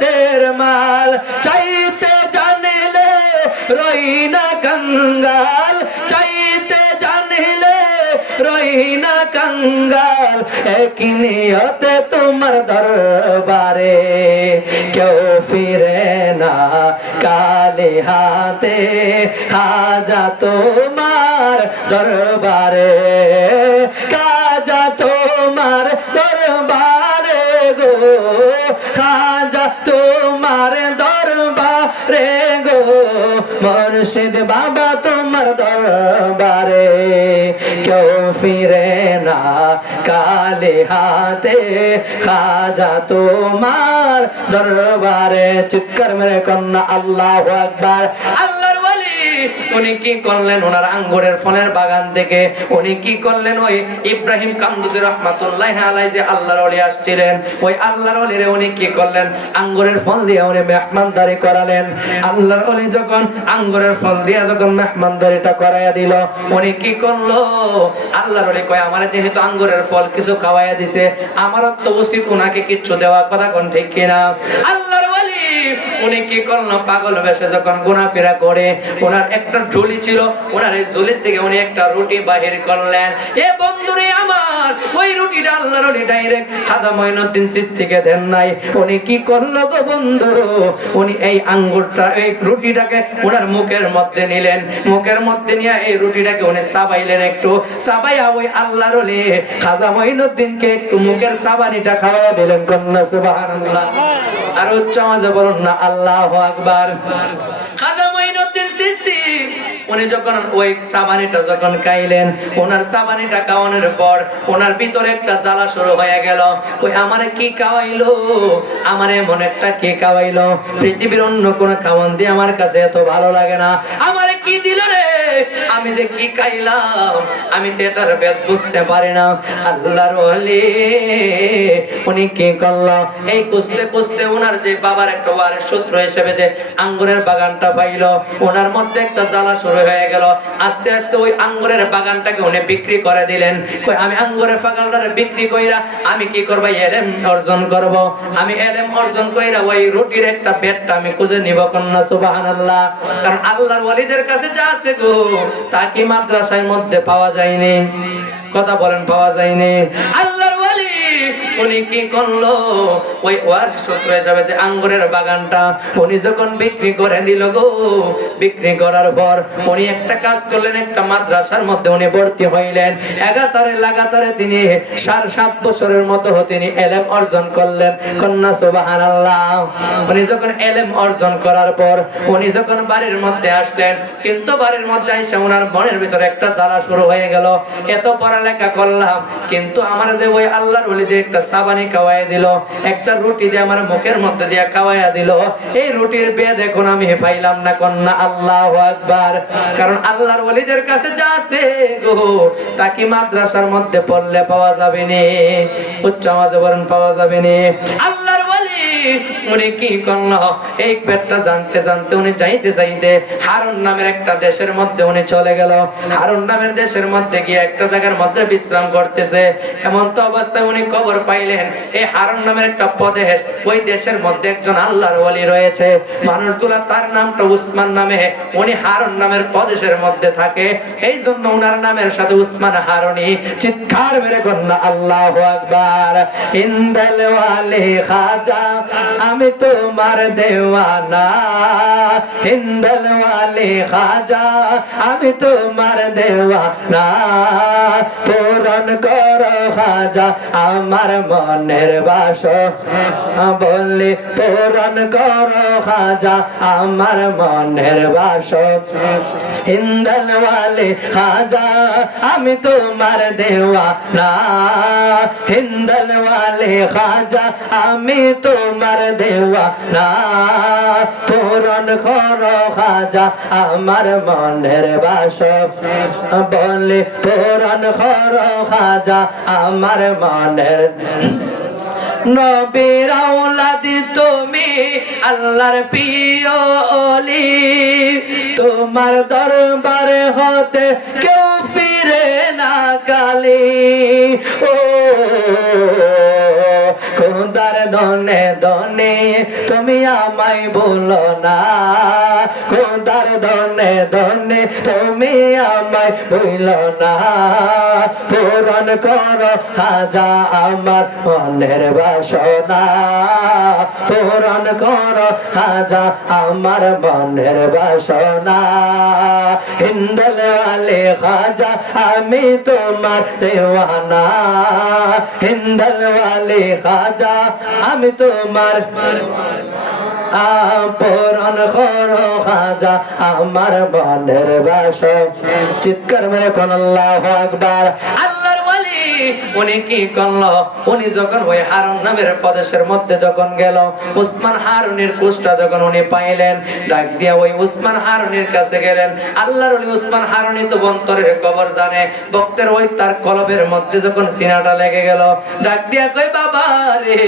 তের মাল চাইতে জানিলে রই না কঙ্গাল, চাইতে জানিলে রই না কঙ্গাল। এক নিয়তে তোমার দরবারে কেউ ফিরে না কালে হাতে, খাজা তোমার দরবারে, খাজা তোমার দরবারে গো, খাজা তোমার দরবারে গো, মুর্শিদ বাবা তোমার দরবারে কেউ ফিরে না কালে হাতে, খাজা তোমার দরবারে। চিৎকার মেরে কন্যা আল্লাহু আকবার। আল্লাহর ওয়ালি উনি কি করলেন? ওনার আঙ্গুরের ফলের বাগান থেকে উনি কি করলেন? ওই ইব্রাহিম কান্দুজি রহমাতুল্লাহি আলাইহি যে আল্লাহর ওলি আসছিলেন, ওই আল্লাহর ওলিরে উনি কি করলেন? আঙ্গুরের ফল দিয়ে উনি মেহমানদারি করালেন। আল্লাহর ওলি যখন আঙ্গুরের ফল দিয়ে যখন মেহমানদারিটা করাইয়া দিল, উনি কি করলো? আল্লাহর ওলি কয়, আমার যেহেতু আঙ্গুরের ফল কিছু খাওয়াইয়া দিছে, আমারও তো উচিত উনাকে কিচ্ছু দেওয়া। কথা কোন ঠিক কিনা? আল্লাহর ওলি উনি কি করলো? পাগল বেশে যখন ঘোরাফেরা করে, ওনার একটা ঝুলি ছিল, ওনার এই ঝুলির থেকে উনি একটা রুটি বাহির করলেন। এ বন্ধুরে আমার, ওই রুটিটা আল্লাহর ওলি ডাইরেক্ট খাজা মঈনুদ্দিন চিশতিকে দেন নাই। উনি কি করলো গো বন্ধু? উনি এই আঙ্গুরটা, এই রুটিটাকে ওনার মুখের মধ্যে নিলেন, মুখের মধ্যে নিয়ে এই রুটিটাকে উনি চাবাইলেন। একটু চাবাইয়া ওই আল্লাহর ওলি খাজা মঈনুদ্দিনকে একটু মুখের চাবানিটা খাওয়া দিলেন। কন্যা সুবহানাল্লাহ। আর উচ্চ আওয়াজে বলুন না আল্লাহু আকবার। খাজা মঈনুদ্দিন চিশতি উনি যখন ওই চাবানিটা যখন খাইলেন, ওনার চাবানিটা খাওয়ানোর পর ওনার ভিতরে একটা জ্বালা শুরু হয়ে গেল। কই আমারে কি খাওয়াইলো? আমারে এমন একটা কি খাওয়াইলো? পৃথিবীর অন্য কোন খাওয়ান দিয়ে আমার কাছে এত ভালো লাগে না। আমারে কি দিল রে? আমি যে কি খাইলাম, আমি তো এটার ভেদ বুঝতে পারি না। আল্লাহর ওলি উনি কি করলো? এই কুস্তে কুস্তে ওনার যে বাবার একটা ওয়ারিশ সূত্র হিসেবে যে আঙ্গুরের বাগানটা পাইলো, ওনার মধ্যে একটা জ্বালা শুরু হয়ে গেল। আস্তে আস্তে ওই আঙ্গুরের বাগানটাকে উনি বিক্রি করে দিলেন। কই আমি আঙ্গুরের বাগানটারে বিক্রি কইরা আমি কি করব? ইলম অর্জন করব। আমি ইলম অর্জন কইরা ওই রুটির একটা পেটটা আমি খুঁজে নিব। কন্যা সুবহানাল্লাহ। কারণ আল্লাহর ওলিদের কাছে যা আছে গো, তা কি মাদ্রাসার মধ্যে পাওয়া যায়নি? কথা বলেন, পাওয়া যায়নি। আল্লাহর ওলি উনি কি করলো? ওই ওয়ারিশ সূত্র হিসাবে যে আঙ্গুরের বাগানটা উনি যখন বিক্রি করে দিল গো, বিক্রি করার পর উনি একটা কাজ করলেন, একটা মাদ্রাসার মধ্যে উনি ভর্তি হইলেন। লাগাতারে তিনি 7.5 বছরের মতো তিনি ইলম অর্জন করলেন। কন্যা সুবহানাল্লাহ। উনি যখন ইলম অর্জন করার পর উনি যখন বাড়ির মধ্যে আসলেন, কিন্তু বাড়ির মধ্যে এসে ওনার মনের ভিতরে একটা জ্বালা শুরু হয়ে গেল। এত পড়ালেখা করলাম, কিন্তু আমার যে ওই আল্লাহর ওলি দিয়ে একটা সাবানি খাওয়াই দিল, একটা রুটি দিয়ে আমার মুখের মধ্যে দিয়ে খাওয়াইয়া দিল, এই রুটির বেদ এখন আমি পাইলাম না। কন্যা আল্লাহু আকবার। কারণ আল্লাহর ওলিদের কাছে যা আছে গো, তা কি মাদ্রাসার মধ্যে পড়লে পাওয়া যাবে না? উচ্চ আওয়াজে বলেন, পাওয়া যাবে না। আল্লাহর ওলি উনি কি করলো? এই পেটটা জানতে জানতে উনি যাইতে হারুন নামের একটা দেশের মধ্যে উনি চলে গেল। হারুন নামের দেশের মধ্যে গিয়ে একটা জায়গার মধ্যে বিশ্রাম করতেছে। এমন তো অবস্থায় উনি খবর পাইলেন এই হারুন নামের একটা প্রদেশ, ওই দেশের মধ্যে একজন আল্লাহর ওলি রয়েছে। মানুষগুলা তার নামটা উসমান নামে, উনি হারুন নামের প্রদেশের মধ্যে থাকে, এই জন্য উনার নামের সাথে উসমান হারুনি। চিৎকার মেরে কন্যা আল্লাহু আকবার। ইন্দাল ওয়ালি খাজা আমি তোমার দেওয়ানা, ইন্দাল ওয়ালি খাজা আমি তোমার দেওয়ানা, পূরণ করো খাজা আমার মনের বাসনা, বলি পূরণ করো খাজা আমার মনের বাসনা। ইন্দাল ওয়ালি খাজা আমি তোমার দেওয়ানা, ইন্দাল ওয়ালি খাজা আমি তোমার দেওয়ানা, পূরণ করো খাজা আমার মনের বাসনা, বলি পূরণ করো খাজা আমার মনের। নবীর আওলাদি তুমি আল্লাহর প্রিয় ওলি, তোমার দরবার হতে কেউ ফিরে না কালি। ও খোদার দনে দনে তুমি আমায় ভুলো না, খোদার দনে দনে তুমি আমায় ভুলো না, পূরণ করো খাজা আমার মনের বাসনা, পূরণ করো খাজা আমার মনের বাসনা। হিন্দল ওয়ালে খাজা আমি তোমার দেওয়ানা, হিন্দল ওয়ালে খাজা আমি তোমার, পূরণ করো খাজা আমার মনের বাসনা। চিৎকার মেরে কোন আল্লাহু আকবার। আল্লাহর ওয়ালি উনি কি করলো, উনি যখন ওই হারুন নামের প্রদেশের মধ্যে যখন গেল, উসমান হারুনের কুষ্টা যখন উনি পাইলেন, ডাক দিয়া ওই উসমান হারুনের কাছে গেলেন। আল্লাহর ওলি উসমান হারুনি তো অন্তরের খবর জানে, ভক্তের ওই তার কলবের মধ্যে যখন সিনাটা লেগে গেল, ডাক দিয়া কই বাবা রে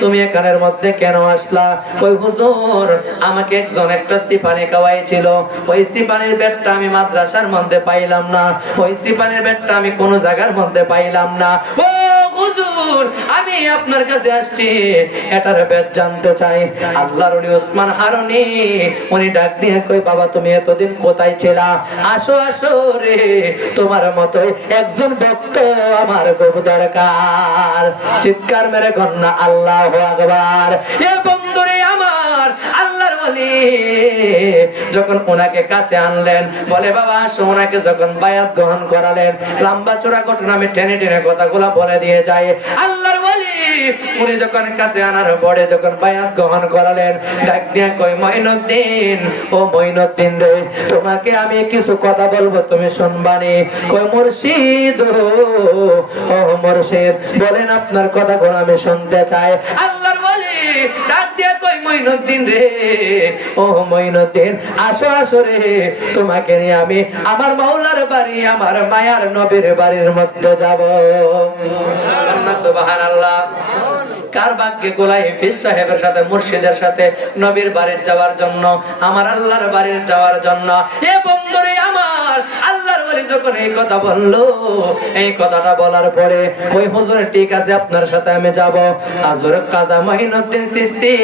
তুমি এখানের মধ্যে কেন আসলা? কই হুজুর আমাকে একজন একটা সিপানি খাওয়াইছিল, ওই সিপানির বেডটা আমি মাদ্রাসার মধ্যে পাইলাম না, ওই সিপানির বেডটা আমি কোন জায়গার মধ্যে পাইলাম না। ও হুজুর আমি আপনার কাছে আসছি, এটার বেদ জানতে চাই। আল্লাহর ওলি উসমান হারুনি উনি ডাক দিয়ে কই বাবা তুমি এতদিন কোথায় ছিলা? আসো আসো রে, তোমার মতোই একজন ভক্ত আমার খুব দরকার। চিৎকার মেরে কন্যা আল্লাহু আকবার। এ বন্ধুরে আমার, আল্লাহর ওলি যখন ওনাকে কাছে আনলেন, বলে বাবা আসো, ওনাকে যখন বায়াত গ্রহণ করালেন, লম্বা চূড়া ঘটনা আমি টেনে টেনে কথাগুলো বলে দিয়ে যাই। আল্লাহর ওলি উনি যখন কাছে আনার পরে যখন বায়াত গ্রহণ করালেন, ডাক দিয়া কই মঈনুদ্দিন, ও মঈনুদ্দিন রে তোমাকে আমি কিছু কথা বলবো তুমি শুনবানি। কই মুর্শিদ, ও মুর্শিদ বলেন আপনার কথাগুলো আমি শুনতে চাই। আল্লাহর ওলি ডাক দিয়া কই মঈনুদ্দিন রে, ও মঈনুদ্দিন আসো আসো রে, তোমাকে নিয়ে আমি আমার মাওলার বাড়ি আমার মায়ার নবীর বাড়ির মধ্যে যাব। সুবহানাল্লাহ। কার ভাগ্যে গোলাই হাফিজ সাহেবের সাথে মুর্শিদের সাথে নবীর বাড়ির যাওয়ার জন্য, আমার আল্লাহর বাড়ির যাওয়ার জন্য। এ বন্ধুরে আমার, আল্লাহর ওলি যখন এই কথা বললো, এই কথাটা বলার পরে ওই হুজুর ঠিক আছে আপনার সাথে আমি যাব। হযরত কাজী মঈনুদ্দিন চিশতি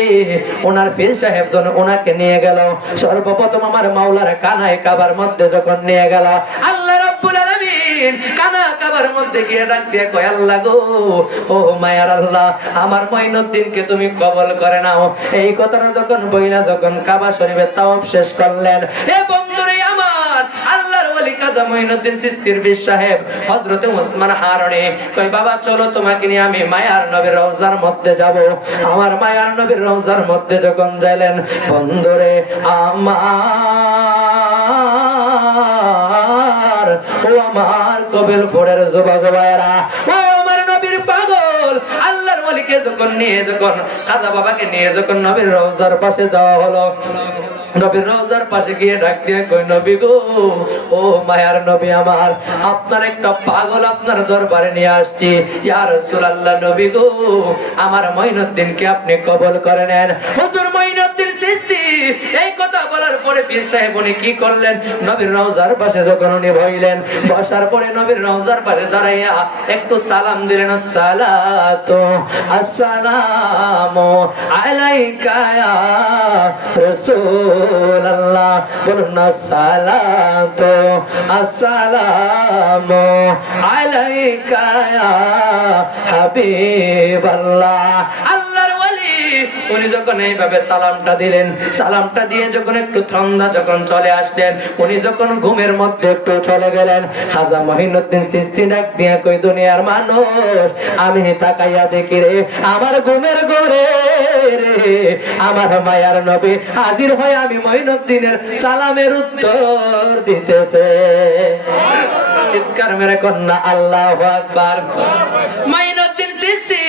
ওনার পীর সাহেব যখন ওনাকে নিয়ে গেল, সর্বপ্রথম আমার মাওলার কানায় কাবার মধ্যে যখন নিয়ে গেল, আল্লাহ রাব্বুল আলামিন কানা কাবার মধ্যে গিয়ে ডাক দিয়ে কয় আল্লাহ গো, ও মায়ার আল্লাহ আমার মঈনুদ্দিনকে তুমি কবুল করে নাও। এই কথাটা যখন বইলা যখন কাবা শরীফে তাওয়াফ শেষ করলেন, এ বন্ধুরে আমার, আল্লাহর ওলি কাজী মঈনুদ্দিন চিশতির পীর সাহেব হযরত উসমান হারুনি কই বাবা চলো তোমাকে নিয়ে আমি মায়ার নবীর রওজার মধ্যে যাব। আমার মায়ার নবীর রওজার মধ্যে যখন যাইলেন, বন্ধুরে আমার, ও আমার কবিল ফোড়ের যুবক ভাইরা, ও আমার নবীর পাগল, আল্লাহর ওলিকে যখন নিয়ে যখন খাজা বাবাকে নিয়ে যখন নবীর রওজার পাশে যাওয়া হলো, নবীর রওজার পাশে গিয়ে ডাক দিয়ে কই নবী গো, ও মায়ার নবী আমার, আপনার একটা পাগল আপনার দরবারে নিয়ে আসছি। ইয়া রাসূলুল্লাহ নবী গো, আমার মঈনুদ্দিনকে আপনি কবুল করে নেন। হুজুর মঈনুদ্দিন চিশতি এই কথা বলার পরে পীর সাহেব উনি কি করলেন, নবীর রওজার পাশে যখন উনি বইলেন, বসার পরে নবীর রওজার পাশে দাঁড়াইয়া একটু সালাম দিলেন, আসসালাতু আসসালামু আলাইকা ইয়া রাসূলুল্লাহ, বলুন না সালাতু আসসালামু আলাইকা ইয়া হাবিবাল্লাহ। আল্লাহর ওলি উনি যখন এইভাবে সালামটা দিলেন, সালামটা দিয়ে যখন একটু ঠান্ডা যখন চলে আসলেন, উনি যখন ঘুমের মধ্যে একটু চলে গেলেন, খাজা মঈনুদ্দিন চিশতি ডাক দিয়া কই দুনিয়ার মানুষ আমি তাকাইয়া দেখি রে, আমার ঘুমের ঘরে রে আমার মায়ার নবী হাজির হয়ে আমি মঈনুদ্দিনের সালামের উত্তর দিতেছে। চিৎকার মেরে কন্যা আল্লাহু আকবার। মঈনুদ্দিন চিশতি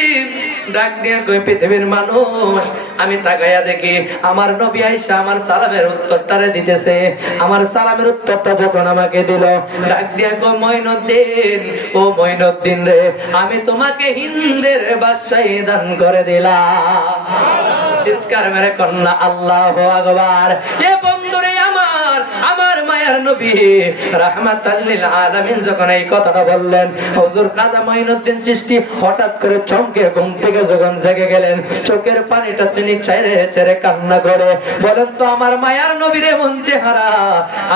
ডাক দিয়া কই পৃথিবীর মানুষ আমি তাকাইয়া দেখি আমার নবী আয়েশা আমার সালামের উত্তরটারে দিতেছে। আমার সালামের উত্তরটা যখন আমাকে দিল, ডাক দিয়া কই মঈনুদ্দিন, ও মঈনুদ্দিন রে আমি তোমাকে হিন্দের বাদশাহী দান করে দিলাম। চিৎকার মেরে কন্যা আল্লাহু আকবার। এ বন্ধুরে আমার, আমার মায়া মায়ার নবী রাহমাতাল লিল আলামিন যখন এই কথাটা বললেন, হুজুর খাজা মঈনুদ্দিন চিশতি হঠাৎ করে চমকে ঘুম থেকে যখন জেগে গেলেন, চোখের পানিটা তিনি ছেড়ে ছেড়ে কান্না করে বলেন, তো আমার মায়ার নবীর এমন চেহারা,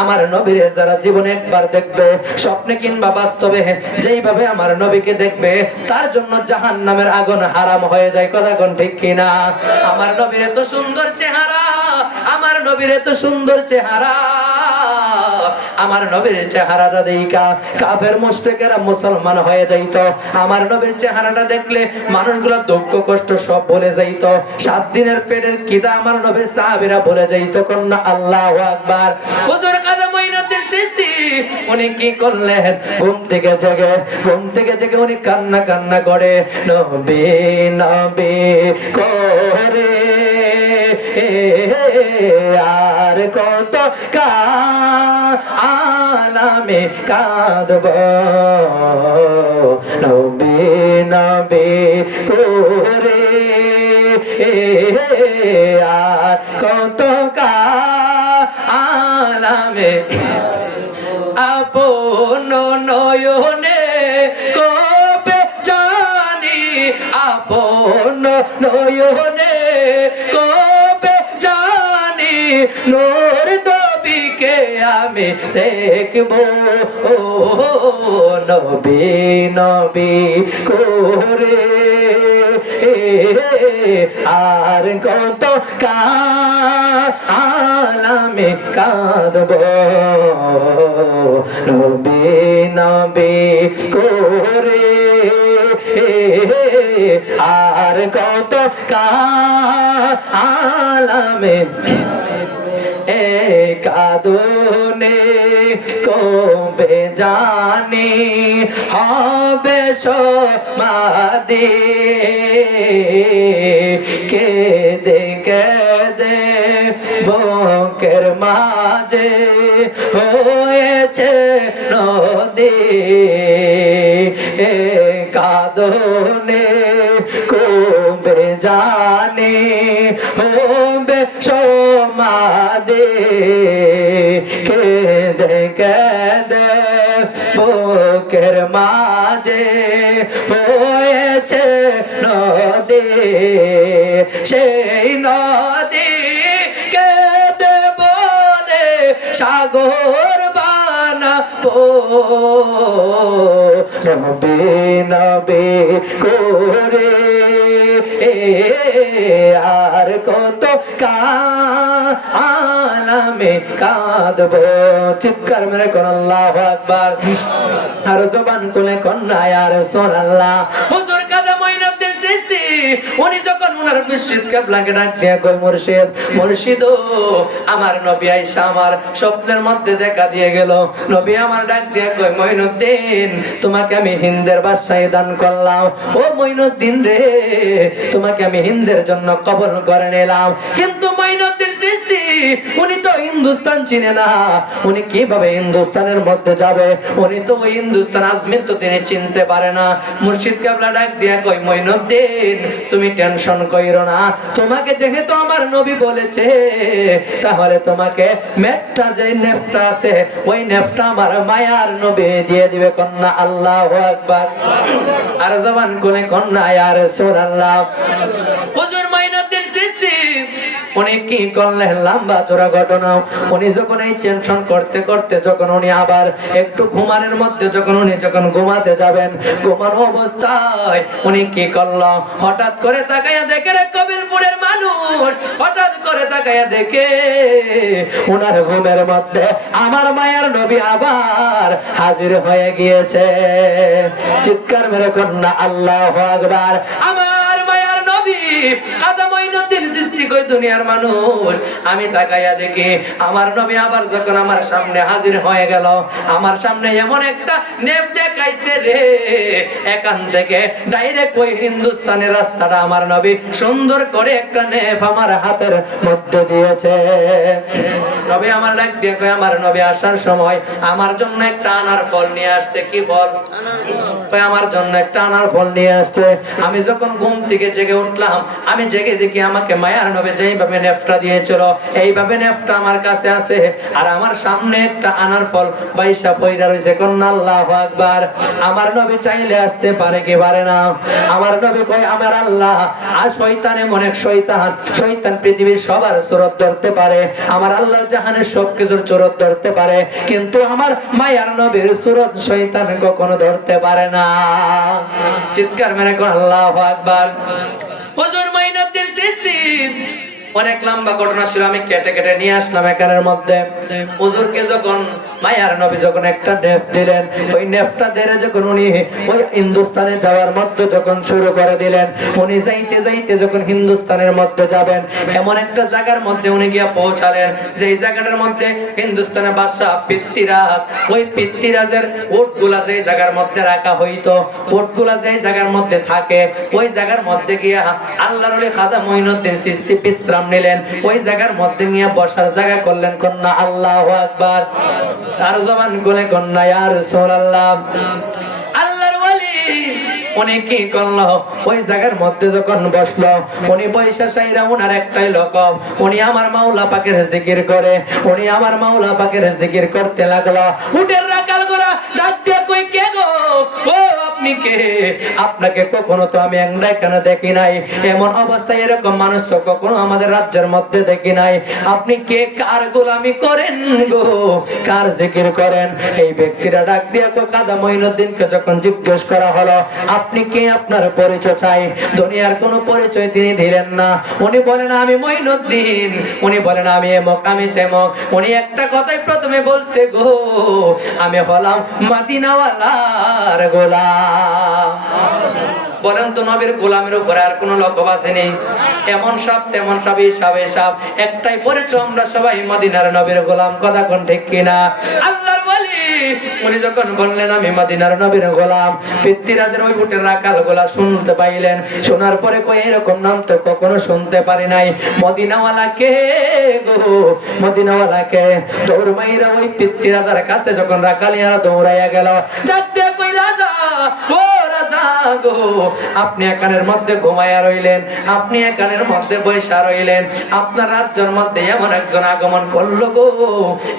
আমার নবীরে যারা জীবনে একবার দেখবে, স্বপ্নে কিংবা বাস্তবে, যেইভাবে আমার নবীকে দেখবে, তার জন্য জাহান্নামের আগুন হারাম হয়ে যায়। কথা কোন ঠিক কিনা? আমার নবীর এত সুন্দর চেহারা, আমার নবীর এত সুন্দর চেহারা, আমার নবীর চেহারাটা দেখা কাফের মুশরিকেরা মুসলমান হয়ে যাইত। আমার নবীর চেহারাটা দেখলে মানুষগুলো দুঃখ কষ্ট সব ভুলে যাইত। 7 দিনের পেটের খিদা আমার নবীর সাহাবীরা ভুলে যাইত। কন্যা আল্লাহু আকবার। হুজুর খাজা মঈনুদ্দিন চিশতি উনি কি করলেন? ঘুম থেকে জেগে উনি কান্না কান্না করে নবী নবী করে আর কত আলামে কাঁদব, নবী নবী করে আর কত আলামে আপন নয়নে কবে জানি, আপন নয়নে কবে জানি নূর নবীকে আমি দেখব, ও নবী নবী করে আর কত আলামে কাঁদব, নবী নবী করে আর কত আলামে কাঁদনে কবে জানি হবে সমাধি, কেঁদে কেঁদে বুকের মাঝে হয়েছে নদী, কাঁদনে কবে জানি হবে সমাধি, কেঁদে কেঁদে বুকের মাঝে হয়েছে নদী, সেই নদী কেঁদে বলে সাগর বানাবো, নবী নবী করে আর কত আলামে কাঁদব। চিৎকার মেরে কোন আল্লাহু আকবার। আর জবান খুলে কন্যা ইয়া রাসূলুল্লাহ। হুজুর খাজা মঈনুদ্দিন চিশতি উনি যখন ওনার মুর্শিদ কিবলাকে ডাক দিয়া কই, মুর্শিদ মুর্শিদ ও আমার নবী আয়েশা আমার স্বপ্নের মধ্যে দেখা দিয়ে গেল। নবী আমার ডাক দিয়া কই, মঈনুদ্দিন তোমাকে আমি হিন্দের বাদশাহী দান করলাম। ও মঈনুদ্দিন রে, তোমাকে আমি হিন্দের জন্য কবুল করে নিলাম। কিন্তু মঈনুদ্দিন চিশতি উনি তো হিন্দুস্তান চিনে না, উনি কিভাবে হিন্দুস্তানের মধ্যে যাবে? উনি তো ওই হিন্দুস্তান আজমির তো তিনি চিনতে পারে না। মুর্শিদ কিবলা ডাক দিয়া কই, মঈনুদ্দিন তুমি টেনশন কইরো না, তোমাকে যেহেতু আমার নবী বলেছে, তাহলে তোমাকে মেটটা যে নেফটা আছে ওই নেফটা আমার মায়ার নবী দিয়ে দিবে। কন্যা আল্লাহু আকবার। আর জবান কোনে কন্যা ইয়া রাসূলুল্লাহ। হুজুর মঈনুদ্দিন চিশতি উনি কি করলেন? লম্বা চড়া ঘটনা। উনি যখন এই টেনশন করতে করতে যখন উনি আবার একটু ঘুমানোর মধ্যে যখন ঘুমাতে যাবেন, ঘুমানো অবস্থায় উনি কি করলো? হঠাৎ করে তাকাইয়া দেখে রে কবিলপুরের মানুষ, হঠাৎ করে তাকাইয়া দেখে ওনার ঘুমের মধ্যে আমার মায়ার নবী আবার হাজির হয়ে গিয়েছে। চিৎকার মেরে কন্যা আল্লাহু আকবার। আমার মায়ার নবী খাজা মঈনুদ্দিন চিশতি কই, দুনিয়ার মানুষ আমি তাকাইয়া দেখি আমার নবী আবার যখন আমার সামনে হাজির হয়ে গেল, আমার সামনে এমন একটা নেপ দেখাইছে রে, এখান থেকে ডাইরেক্ট ওই হিন্দুস্তানের রাস্তাটা আমার নবী সুন্দর করে একটা নেপ আমার হাতের মধ্যে দিয়েছে। নবী আমার ডাক দিয়ে কই, আমার নবী আসার সময় আমার জন্য একটা আনার ফল নিয়ে আসছে। কি ফল? কই আমার জন্য একটা আনার ফল নিয়ে আসছে। আমি যখন ঘুম থেকে জেগে উঠলাম, আমি জেগে দেখি কি আমাকে মায়ার নবী যেইভাবে নেফটা দিয়েছিল এইভাবে নেফটা আমার কাছে আছে, আর আমার সামনে একটা আনার ফল বাইশা পয়রা রয়েছে। কন্যা আল্লাহু আকবার। আমার নবী চাইলে আসতে পারে কি পারে না? আমার নবী কয় আমার আল্লাহ আর শয়তান এমন এক শয়তান, শয়তান পৃথিবীর সবার সুরত ধরতে পারে, আমার আল্লাহর জাহানের সবকিছুর সুরত ধরতে পারে, কিন্তু আমার মায়ার নবীর সুরত শয়তান কখনো ধরতে পারে না। চিৎকার মেরে কোন আল্লাহু আকবার। হুজুর মুঈনুদ্দিন চিশতি অনেক লম্বা ঘটনা ছিল, আমি কেটে কেটে নিয়ে আসলাম এখানের মধ্যে। হুজুরকে যখন মায়ার নবী যখন একটা নেফ দিলেন, ওই নেফটা ধরে যখন উনি ওই হিন্দুস্তানে যাওয়ার মধ্যে যখন শুরু করে দিলেন, উনি যাইতে যাইতে যখন হিন্দুস্তানের মধ্যে যাবেন এমন একটা জায়গার মধ্যে উনি গিয়ে পৌঁছালেন, যেই জায়গাটার মধ্যে হিন্দুস্তানের বাদশা পৃথ্বীরাজ, ওই পৃথ্বীরাজের উটগুলা যেই জায়গার মধ্যে রাখা হইতো, উটগুলা যেই জায়গার মধ্যে থাকে, ওই জায়গার মধ্যে গিয়া আল্লাহর ওলি খাজা মুঈনুদ্দিন চিশতি বিশ্রাম নিলেন। ওই জায়গার মধ্যে নিয়ে বসার জায়গা করলেন। কন্যা আল্লাহু আকবার। আর জবান খুলে কন্যা ইয়া রাসূলুল্লাহ। আল্লাহর ওলি উনি কি করলো, ওই জায়গার মধ্যে যখন বসলো, উনি পয়সা চাইরা উনার একটাই লকব, উনি আমার মাওলা পাকের জিকির করে, উনি আমার মাওলা পাকের জিকির করতে লাগলো। উটের রাকাল গোরা ডাক দিয়ে কই কে গো, ও আপনি কে? আপনাকে কখনো তো আমি একলাই কেন দেখি নাই, এমন অবস্থায় এরকম মানুষ তো কখনো আমাদের রাজ্যের মধ্যে দেখি নাই। আপনি কে, কার গোলামি করেন গো, কার জিকির করেন? এই ব্যক্তিরা ডাক দিয়ে খাজা মুঈনুদ্দিনকে যখন জিজ্ঞেস করা হলো আপনি কে, আপনার পরিচয় চাই, দুনিয়ার কোনো পরিচয় তিনি দিলেন না। উনি বলেন আমি মুঈনুদ্দিন, উনি বলেন আমি এমক আমি তেমক। উনি একটা কথাই প্রথমে বলছে গো, আমি হলাম মদিনাওয়ালার গোলাম। বলেন তো নবীর গোলামের উপরে আর কোনো লকব আছে নেই? এমন সব তেমন সব হিসাব হিসাব একটাই পরিচয়, আমরা সবাই মদিনার নবীর গোলাম। কথা কোন ঠিক কিনা? আল্লাহর ওলি উনি যখন বললেন আমি মদিনার নবীর গোলাম, পৃথ্বীরাজের ওই উটের রাখাল গোলা শুনতে পাইলেন। শোনার পরে কই এরকম নাম তো কখনো শুনতে পারি নাই, মদিনাওয়ালা কে গো, মদিনাওয়ালা কে? দৌড় মাইরা ওই পৃথ্বীরাজের কাছে যখন রাখালিয়ারা দৌড়াইয়া গেল, ডাক দিয়ে কই রাজা, ও রাজা গো, আপনি এখানের মধ্যে ঘুমাইয়া রইলেন, আপনি এখানের মধ্যে বৈশা রইলেন, আপনার রাজ্যের মধ্যে এমন একজন আগমন করলো গো,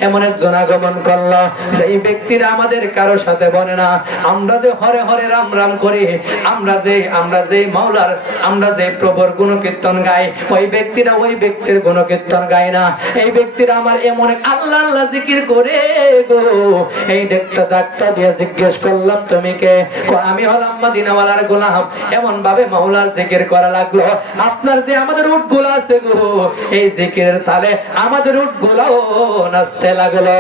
এমন একজন আগমন করলো যেই ব্যক্তিরা আমাদের কারো সাথে বলে না। আমরা যে হরে হরে রাম রাম করি, আমরা যে মাওলার, আমরা যে প্রভুর গুণকীর্তন গাই, ওই ব্যক্তিরা ওই ব্যক্তির গুণকীর্তন গায় না। এই ব্যক্তিরা আমার এমন এক আল্লাহ আল্লাহ জিকির করে গো। এই ডাক্তার দিয়ে জিজ্ঞেস করলাম তুমি কে? আমি হলাম মদিনাওয়ালার গোলাম। এমন ভাবে মাওলার জিকির করা লাগলো, আপনার যে আমাদের উটগুলো আছে গো, এই জিকিরের তালে আমাদের উটগুলাও নাচতে লাগলো।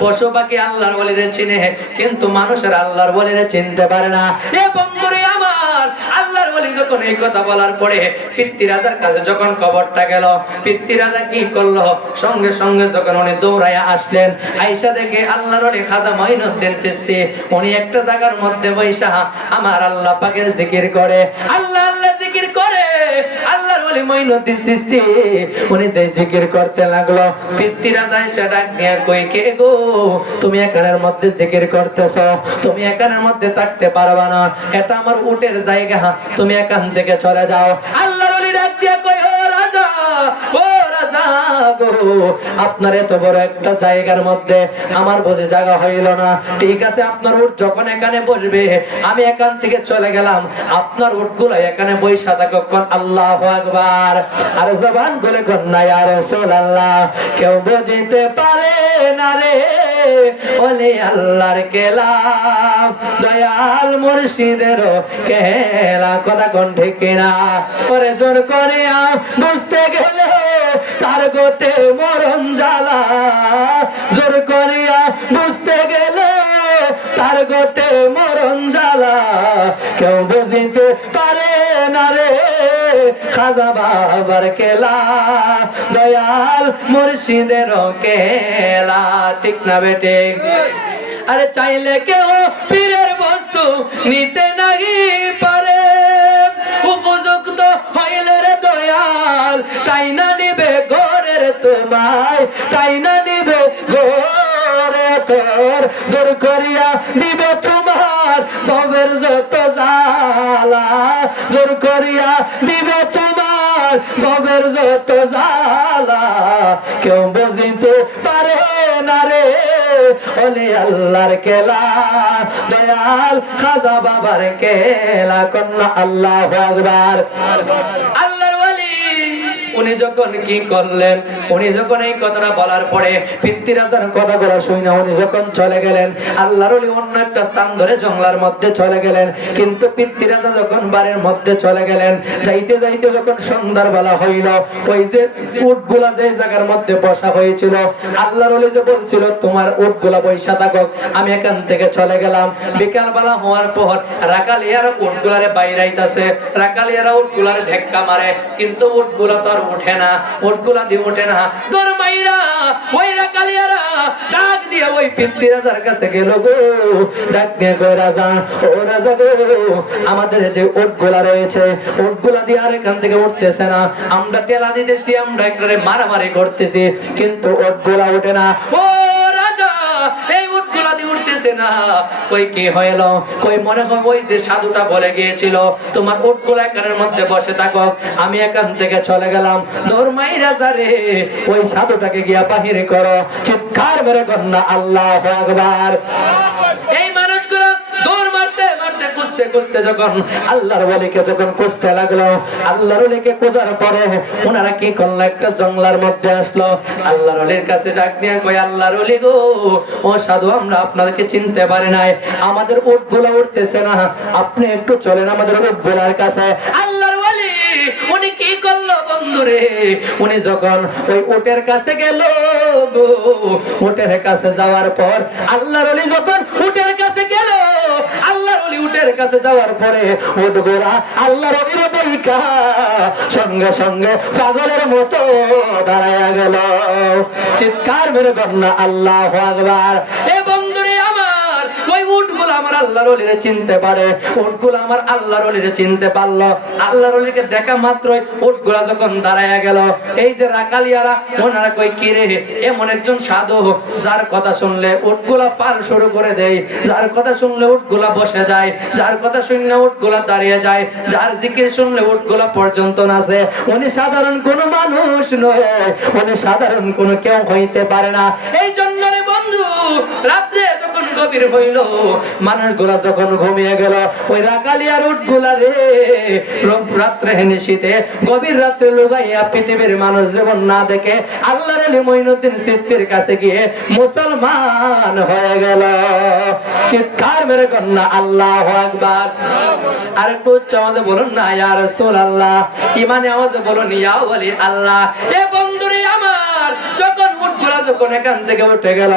পশু পাখি আল্লাহর ওলিরে চিনে, কিন্তু মানুষের আল্লাহর ওলিরে চিনতে পারে না। এ বন্ধুরে আমার, আল্লাহর ওলি যখন এই কথা বলার পরে পৃথ্বীরাজার কাছে যখন খবরটা গেল, পৃথ্বীরাজা কি করলো, সঙ্গে সঙ্গে যখন উনি দৌড়াইয়া আসলেন, আয়েশা দেখে আল্লাহর ওলি খাজা মুঈনুদ্দিন চিশতি উনি একটা জায়গার মধ্যে বৈশা আমার আল্লাহ পাকের জিকির করে, আল্লাহ আল্লাহ জিকির করে। আল্লাহর ওলি মুঈনুদ্দিন চিশতি উনি যে জিকির করতে লাগলো, পৃথ্বীরাজা আয়েশা ডাক দিয়ে কই কে গো, তুমি এখানের মধ্যে জিকির করতেছ, তুমি এখানের মধ্যে থাকতে পারবা না, এটা আমার উটের জায়গা, তুমি এখান থেকে চলে যাও। আল্লাহর ওলি ডাক দিয়ে কই ও রাজা, ও রাজা গো, আপনার এত বড় একটা জায়গার মধ্যে আমার বুঝে জায়গা হইল না, ঠিক আছে আপনার উট যখন এখানে বসবে আমি এখান থেকে চলে গেলাম, আপনার উটগুলো এখানে বইসা থাকো। আল্লাহু আকবার। আর জবান খুলে কন্যা ইয়া রাসূলুল্লাহ। কেউ বুঝিতে পারে না রে ওলি আল্লাহর কেলা, দয়াল মুর্শিদের কেলা। কথা কোন ঠিক না? ওরে জোর করিয়া বুঝতে গেলে তার গোটে মরণ জ্বালা, জোর করিয়া বুঝতে গেলে তার গোটে মরণ জ্বালা, কেউ বুঝিতে পারে না রে খাজা বাবার কেলা, দয়াল মুর্শিদের কেলা। ঠিক না বেটে? আরে চাইলে কেউ পীরের বস্তু নিতে নাহি পারে, উপযুক্ত হইলে রে দয়াল তাই না নিবে ঘরের তোমায়, তাই না নিবে ঘরে তোর, দূর করিয়া দিবে তোমার ভবের যত জ্বালা, দূর করিয়া দিবে তোমার ভবের যত জ্বালা কেউ বুঝিতে পারে না রে ওলি আল্লাহর খেলা দয়াল খাজা বাবার খেলা কন্যা আল্লাহু আকবার। আল্লাহর ওলি উনি যখন কি করলেন, উনি যখন এই কথাটা বলার পরে পিতৃরাজার কথাগুলো শুনে উনি যখন চলে গেলেন, আল্লাহর ওলি অন্য একটা স্থান ধরে জঙ্গলার মধ্যে চলে গেলেন। কিন্তু পিতৃরাজা যখন বাড়ির মধ্যে চলে গেলেন, যাইতে যাইতে যখন সন্ধ্যার বেলা হইল, ওই যে উটগুলা যে জায়গার মধ্যে বসা হয়েছিল, আল্লাহর ওলি যে বলছিল তোমার উটগুলা বৈশা থাকো, আমি এখান থেকে চলে গেলাম। বিকাল বেলা হওয়ার পর রাকালিয়ারা উটগুলারে বাইরাইতাছে, রাকালিয়ারা উটগুলারে ঢেক্কা মারে, কিন্তু উটগুলা তো আর উঠে না, উটগুলা দিয়ে উঠে না। তোর মাইরা ওই রাকালিয়ারা ডাক দিয়ে ওই পিতৃরাজার কাছে গেল গো, ডাক দিয়ে কই রাজা, ও রাজা গো, আমাদের যে উটগুলা রয়েছে উটগুলা দিয়ে আর এখান থেকে উঠতেছে না, আমরা টেলা দিতেছি, আমরা একবারে মারামারি করতেছি, কিন্তু উটগুলা ওঠে না। ও রাজা, এই উটগুলা দিয়ে উঠতেছে না, কই কি হইল? কই মনে হয় ওই যে সাধুটা বলে গিয়েছিল তোমার উটগুলা এখানের মধ্যে বসে থাকো, আমি এখান থেকে চলে গেলাম। দরমাই রাজা রে, ওই সাধুটাকে গিয়া বাহির করো। চিৎকার মেরে কন্যা আল্লাহু আকবার। এই মানুষগুলো দৌড় মারতে মারতে কুস্তে কুস্তে যখন আল্লাহর ওলিকে যখন কুস্তে লাগলো, আল্লাহর ওলিকে খোঁজার পরে ওনারা কি করলো, একটা জঙ্গলার মধ্যে আসলো। আল্লাহর ওলির কাছে ডাক দিয়ে কই, আল্লাহর ওলি গো, ও সাধু, আমরা আপনাদেরকে চিনতে পারি নাই, আমাদের উটগুলো উঠতেছে না, আপনি একটু চলেন আমাদের উটগুলার কাছে। আল্লাহর ওলি উনি কি করলো বন্ধুরে, উনি যখন ওই উটের কাছে গেল গো, উটের কাছে যাওয়ার পর আল্লাহর ওলি যখন উটের কাছে গেল, আল্লাহর ওলি উটের কাছে যাওয়ার পরে উটগুলা আল্লাহর ওলির দেখা সঙ্গে সঙ্গে পাগলের মতো দাঁড়ায়া গেল। চিৎকার মেরে কন্যা আল্লাহু আকবার। এ বন্ধুরে আমার, ওই উটগুলো আমার আল্লাহর ওলিরে চিনতে পারে, উটগুলো আমার আল্লাহর ওলিরে চিনতে পারলো। আল্লাহর ওলিকে দেখা মাত্রই উটগুলা যখন দাঁড়ায়া গেল, এই যে রাকালিয়ারা ওনারা কই কি রে, এমন একজন সাধু যার কথা শুনলে উটগুলা পাল শুরু করে দেয়, যার কথা শুনলে উটগুলা বসে যায়, যার কথা শুনলে উটগুলা দাঁড়িয়ে যায়, যার জিকির শুনলে উটগুলা পর্যন্ত নাচে, উনি সাধারণ কোন মানুষ নয়, উনি সাধারণ কোন কেউ হইতে পারে না। এই জন্য রে বন্ধু, রাত্রে যখন গভীর হইল, মানুষগুলা যখন ঘুমিয়ে গেল, ওই রাকালিয়ার উটগুলা রে রাত্রে নিশীতে গভীর রাত্রে লুকাইয়া পৃথিবীর মানুষ জীবন না দেখে আল্লাহর ওলি মঈনুদ্দিন চিশতির কাছে গিয়ে মুসলমান হয়ে গেল। চিৎকার মেরে কন্যা আল্লাহু আকবার। আর একটু উচ্চ আওয়াজে বলুন না ইয়া রাসূলুল্লাহ, ইমানে আওয়াজে বলুন ইয়া ওলি আল্লাহ। এ বন্ধুরে আমার, যখন উটগুলা যখন এখান থেকে উঠে গেল,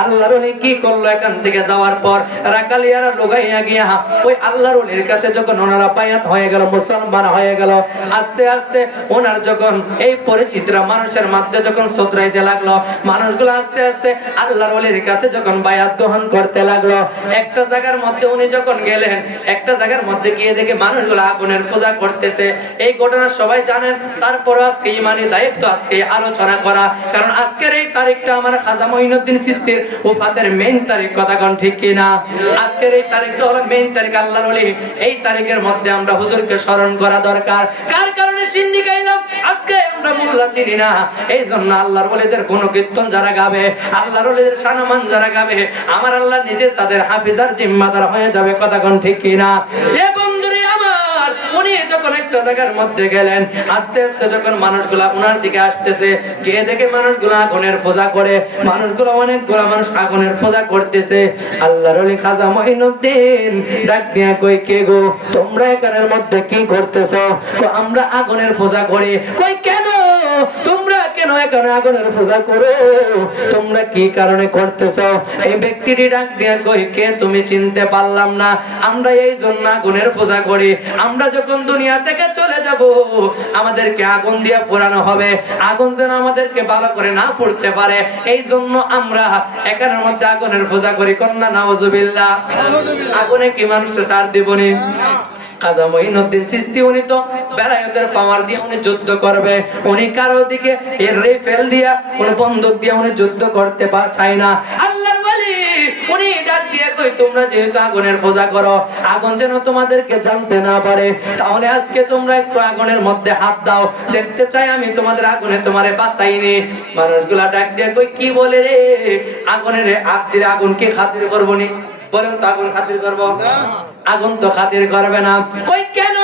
আল্লাহর ওলি কি করলো, এখান থেকে যাওয়ার পর রাকালিয়ারা লুকাইয়া গিয়া ওই আল্লাহর ওলির কাছে যখন ওনারা বায়াত হয়ে গেল, মুসলমান হয়ে গেল, আস্তে আস্তে ওনার যখন এই পরিচিতরা মানুষের মধ্যে যখন ছড়াইতে লাগলো, মানুষগুলো আস্তে আস্তে আল্লাহর ওলির কাছে যখন বায়াত গ্রহণ করতে লাগলো। একটা জায়গার মধ্যে উনি যখন গেলেন, একটা জায়গার মধ্যে গিয়ে দেখে মানুষগুলো আগুনের পূজা করতেছে। এই ঘটনা সবাই জানেন, তারপর আজকে ইমানি দায়িত্ব আজকে আলোচনা করা, কারণ আজকের এই তারিখটা আমার খাজা মঈনুদ্দিন চিশতির ওফাতের মেইন তারিখ, কথা কোন ঠিক কিনা? আজকের এই তারিখটা হলো মেইন তারিখ আল্লাহর ওলি। এই তারিখের মধ্যে আমরা হুজুরকে স্মরণ করা দরকার। কার কারণে সিন্নি গাইলাম? আজকে আমরা মোল্লা চিনি না, এই জন্য আল্লাহর ওলিদের গুণকীর্তন যারা গাবে, আল্লাহর ওলিদের শানমান যারা গাবে, আমার আল্লাহ নিজে তাদের হাফিজার জিম্মাদার হয়ে যাবে, কথা কোন ঠিক কিনা? এ বন্ধুরে আমার, উনি যখন একটা জায়গার মধ্যে গেলেন, আস্তে আস্তে যখন মানুষগুলা ওনার দিকে আসতেছে, গিয়ে দেখে মানুষগুলা আগুনের পূজা করে, মানুষগুলো অনেকগুলা মানুষ আগুনের পূজা করতেছে। আল্লাহর ওলি খাজা মঈনুদ্দিন ডাক দিয়া কই, কে গো, তোমরা এখানের মধ্যে কি করতেছো? আমরা আগুনের পূজা করি। কই কেন তোমরা কেন এখানে আগুনের পূজা করো? তোমরা কি কারণে করতেছো? এই ব্যক্তিটি ডাক দিয়া কই, কে তুমি চিনতে পারলাম না, আমরা এই জন্য আগুনের পূজা করি, আমরা যখন দুনিয়া থেকে চলে যাব আমাদেরকে আগুন দিয়ে পোড়ানো হবে, আগুন যেন আমাদেরকে ভালো করে না পুড়তে পারে, এই জন্য আমরা এখানের মধ্যে আগুনের পূজা করি। কন্যা নাউজুবিল্লাহ। আগুনে কি মানুষকে ছাড় দিবনি? খাজা মঈনুদ্দিন চিশতি উনি তো বেলায়েতের পাওয়ার দিয়ে উনি যুদ্ধ করবে, উনি কারো দিকে রাইফেল দিয়া, কোন বন্দুক দিয়ে উনি যুদ্ধ করতে চায় না। আল্লাহর ওলি উনি ডাক দিয়ে কই তোমরা যেহেতু আগুনের পূজা করো, আগুন যেন তোমাদেরকে জানতে না পারে, তাহলে আজকে তোমরা একটু আগুনের মধ্যে হাত দাও, দেখতে চাই আমি তোমাদের আগুনে তোমারে বাঁচাইনি। মানুষগুলা ডাক দিয়ে কই কি বলে রে, আগুনের হাত দিলে আগুন কি খাতির করবো নি? বলেন তো আগুন খাতির করবো? আগুন তো খাতির করবে না। কই কেন?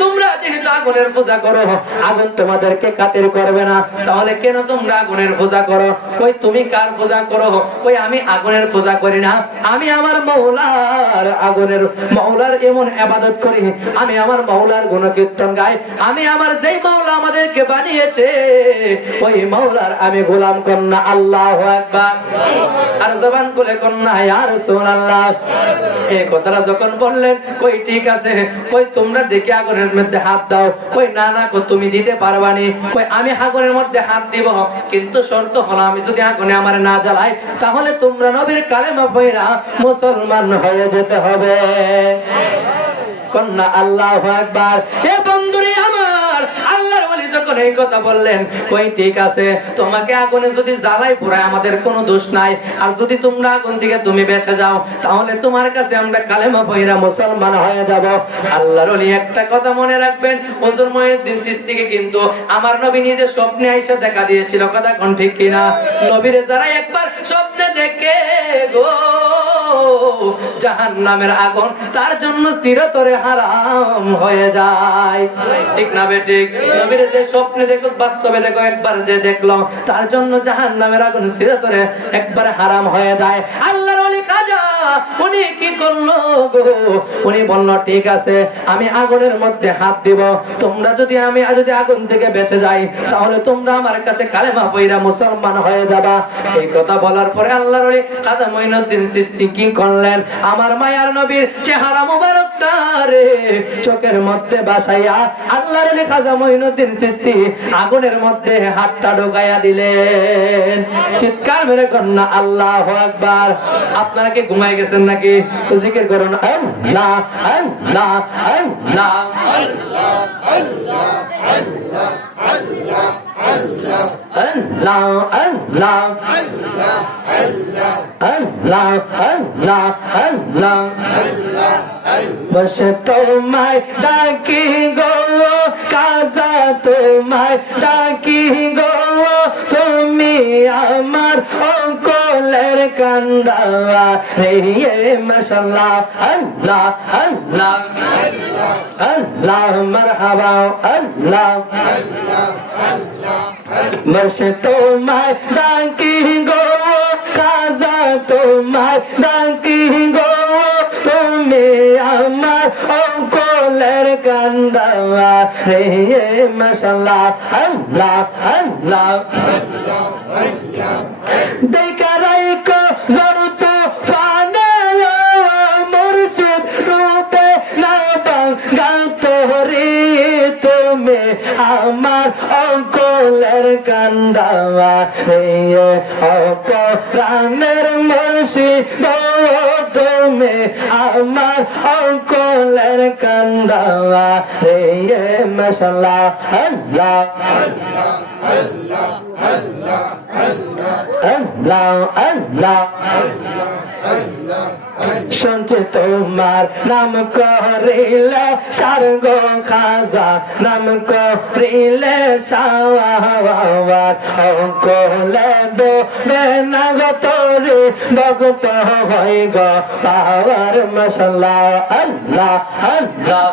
তোমরা যেহেতু আগুনের পূজা করো, আগুন তোমাদেরকে খাতির করবে না, তাহলে কেন তোমরা আগুনের পূজা করো? কই তুমি কার পূজা করো? কই আমি আগুনের পূজা করি না, আমি আমার মওলার আগুনের মওলার এমন ইবাদত করি, আমি আমার মওলার গুণকীর্তন গাই, আমি আমার যেই মওলা আমাদেরকে বানিয়েছে ওই মওলার আমি গোলাম কন্যা। আল্লাহু আকবার। আর জবান খুলে কন্যা ইয়া রাসূলুল্লাহ। এই কথাটা যখন বললেন, কই ঠিক আছে, কই তোমরা দেখি আগুনের মধ্যে হাত দাও। কই না না, তুমি দিতে পারবানি। কই আমি আগুনের মধ্যে হাত দিব, কিন্তু শর্ত হলো আমি যদি আগুনে আমারে না জ্বালাই, তাহলে তোমরা নবীর কালেমা পড়া মুসলমান হয়ে যেতে হবে। কন্যা আল্লাহু আকবার। এ বন্ধুরে আমার, আল্লাহর ওলি যখন এই কথা বললেন, কই ঠিক আছে, তোমাকে আগুনে যদি জ্বালাই পোড়ায় আমাদের কোনো দোষ নাই, আর যদি তোমরা আগুন থেকে তুমি বেঁচে যাও, তাহলে তোমার কাছে আমরা কালেমা পড়া মুসলমান হয়ে যাব। আল্লাহর ওলি একটা কথা মনে রাখবেন, হুজুর মুঈনুদ্দিন চিশতিকে কিন্তু আমার নবী নিজে স্বপ্নে আইসা দেখা দিয়েছিল, কথা কোন ঠিক কিনা? নবীরে যারা একবার স্বপ্নে দেখে গো জাহান্নামের আগুন তার জন্য চিরতরে হারাম হয়ে যায়, ঠিক না বেঠিক? নবীর যে স্বপ্নে দেখো, বাস্তবে দেখো, একবার যে দেখলো তার জন্য জাহান্নামের আগুন চিরতরে একবার হারাম হয়ে যায়। আল্লাহর ওলি খাজা উনি কি করলো গো? উনি বলল ঠিক আছে, আমি আগুনের মধ্যে হাত দিব, তোমরা যদি আমি যদি আগুন থেকে বেঁচে যাই, তাহলে তোমরা আমার কাছে কালেমা পড়া মুসলমান হয়ে যাবা। এই কথা বলার পরে আল্লাহর ওলি খাজা মুঈনুদ্দিন চিশতি কি করলেন? আমার মায়ার নবীর চেহারা মোবারকটা রে চোখের মধ্যে বাসাইয়া আল্লাহর ওলি খাজা মুঈনুদ্দিন চিশতি আগুনের মধ্যে হাতটা ঢোকাইয়া দিলেন। চিৎকার মেরে কন্যা আল্লাহু আকবার। আপনারা কি ঘুমাই গেছেন নাকি? জিকির করুন আল্লাহ আল্লাহ আল্লাহ আল্লাহ আল্লাহ আল্লাহ আল্লাহ আল্লাহ। বসে তোমায় ডাকি গো কাজা, তোমায় ডাকি গো, তুমি আমার অকলের কান্দাওয়া রে মাশাআল্লাহ। আল্লাহ আল্লাহ আল্লাহ মারহাবা আল্লাহ। বসে তোমায় ডাকি গো কাজা, তোমায় ডাকি গো, তুমি আমার অকলের কান্দাওয়া রে মাশাআল্লাহ। আল্লাহ আল্লাহ দেখা রাইকো জরতো ফানে মুর্শিদ রূপে নাবাং গাতরি, তুমি আমার অকলের কান্দাওয়া রে অপরাণের মুর্শিদ, তুমি আমার অকলের কান্দাওয়া রে মাশাআল্লাহ। আল্লাহ আল্লাহ আল্লাহ শুনছি তোমার নাম করিলে সারগ খাজা, নাম করিলে সাওয়ার অকলে ডোবে না গো তোরে ভক্ত হই গো পাওয়ার মাশাআল্লাহ। আল্লাহ আল্লাহ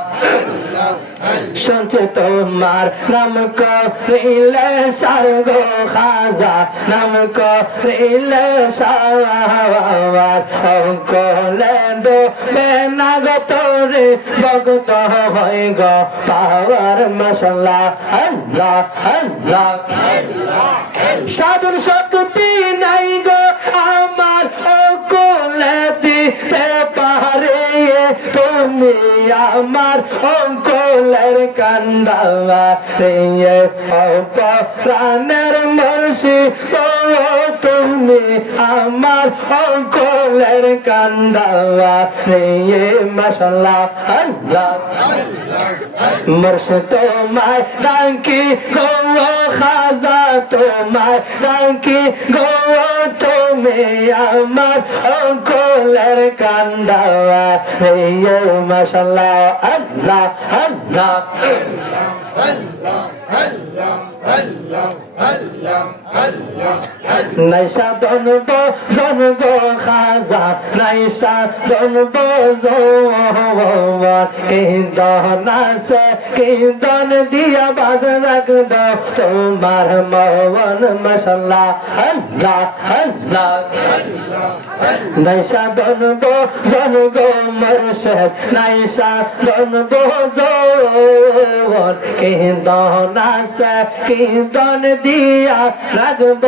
শুনছি তোমার নাম করিলে সারগ খাজা, নাম করিলে সাওয়ার অকলে ডোবে না গো তোরে ভক্ত হই গো পাওয়ার মাশাআল্লাহ। আল্লাহ আল্লাহ সাধুর শক্তি নাই গো আমার অকলে দিতে পারে, তুমি আমার অকলের কান্দাওয়া রে অপরাণের মুর্শিদ, তুমি আমার অকলের কান্দাওয়া রে মাশাআল্লাহ। আল্লাহ মুর্শিদ তোমায় ডাকি গো খাজা, তো তোমায় ডাকি গো তুমি আমার অকলের কান্দাওয়া রে মাশাআল্লাহ আল্লাহ আল্লাহ নাইসা দনব জনগ খাজা নাইসা দনব জোয়ার কিদন আছে কিদন দিয়া বাদ রাখব তোমার মন মাশাআল্লাহ আল্লাহ আল্লাহ নাইসা দনব জনগ মুর্শিদ নাইসা দনব জোয়ার কিদন আছে কিদন দিয়া রাখব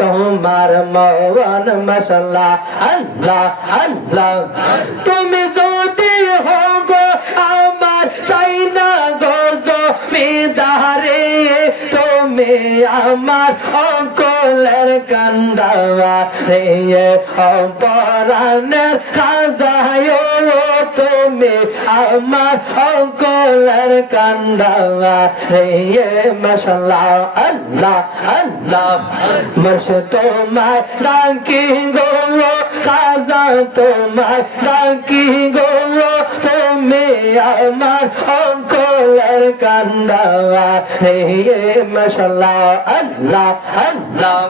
তোমার মন মাশাআল্লাহ আল্লাহ আল্লাহ তুমি যদি হোগো আমার চাই না গো জমিদারে তুমি আমার অকলের কান্দাওয়া রে অপরাণের খাজায় তুমি আমার অকলের কান্দাওয়া রে মাশাআল্লাহ আল্লাহ আল্লাহ মুর্শিদ তোমায় ডাকি গো খাজা তোমায় ডাকি গো তুমি আমার অকলের কান্দাওয়া রে মাশাআল্লাহ আল্লাহ আল্লাহ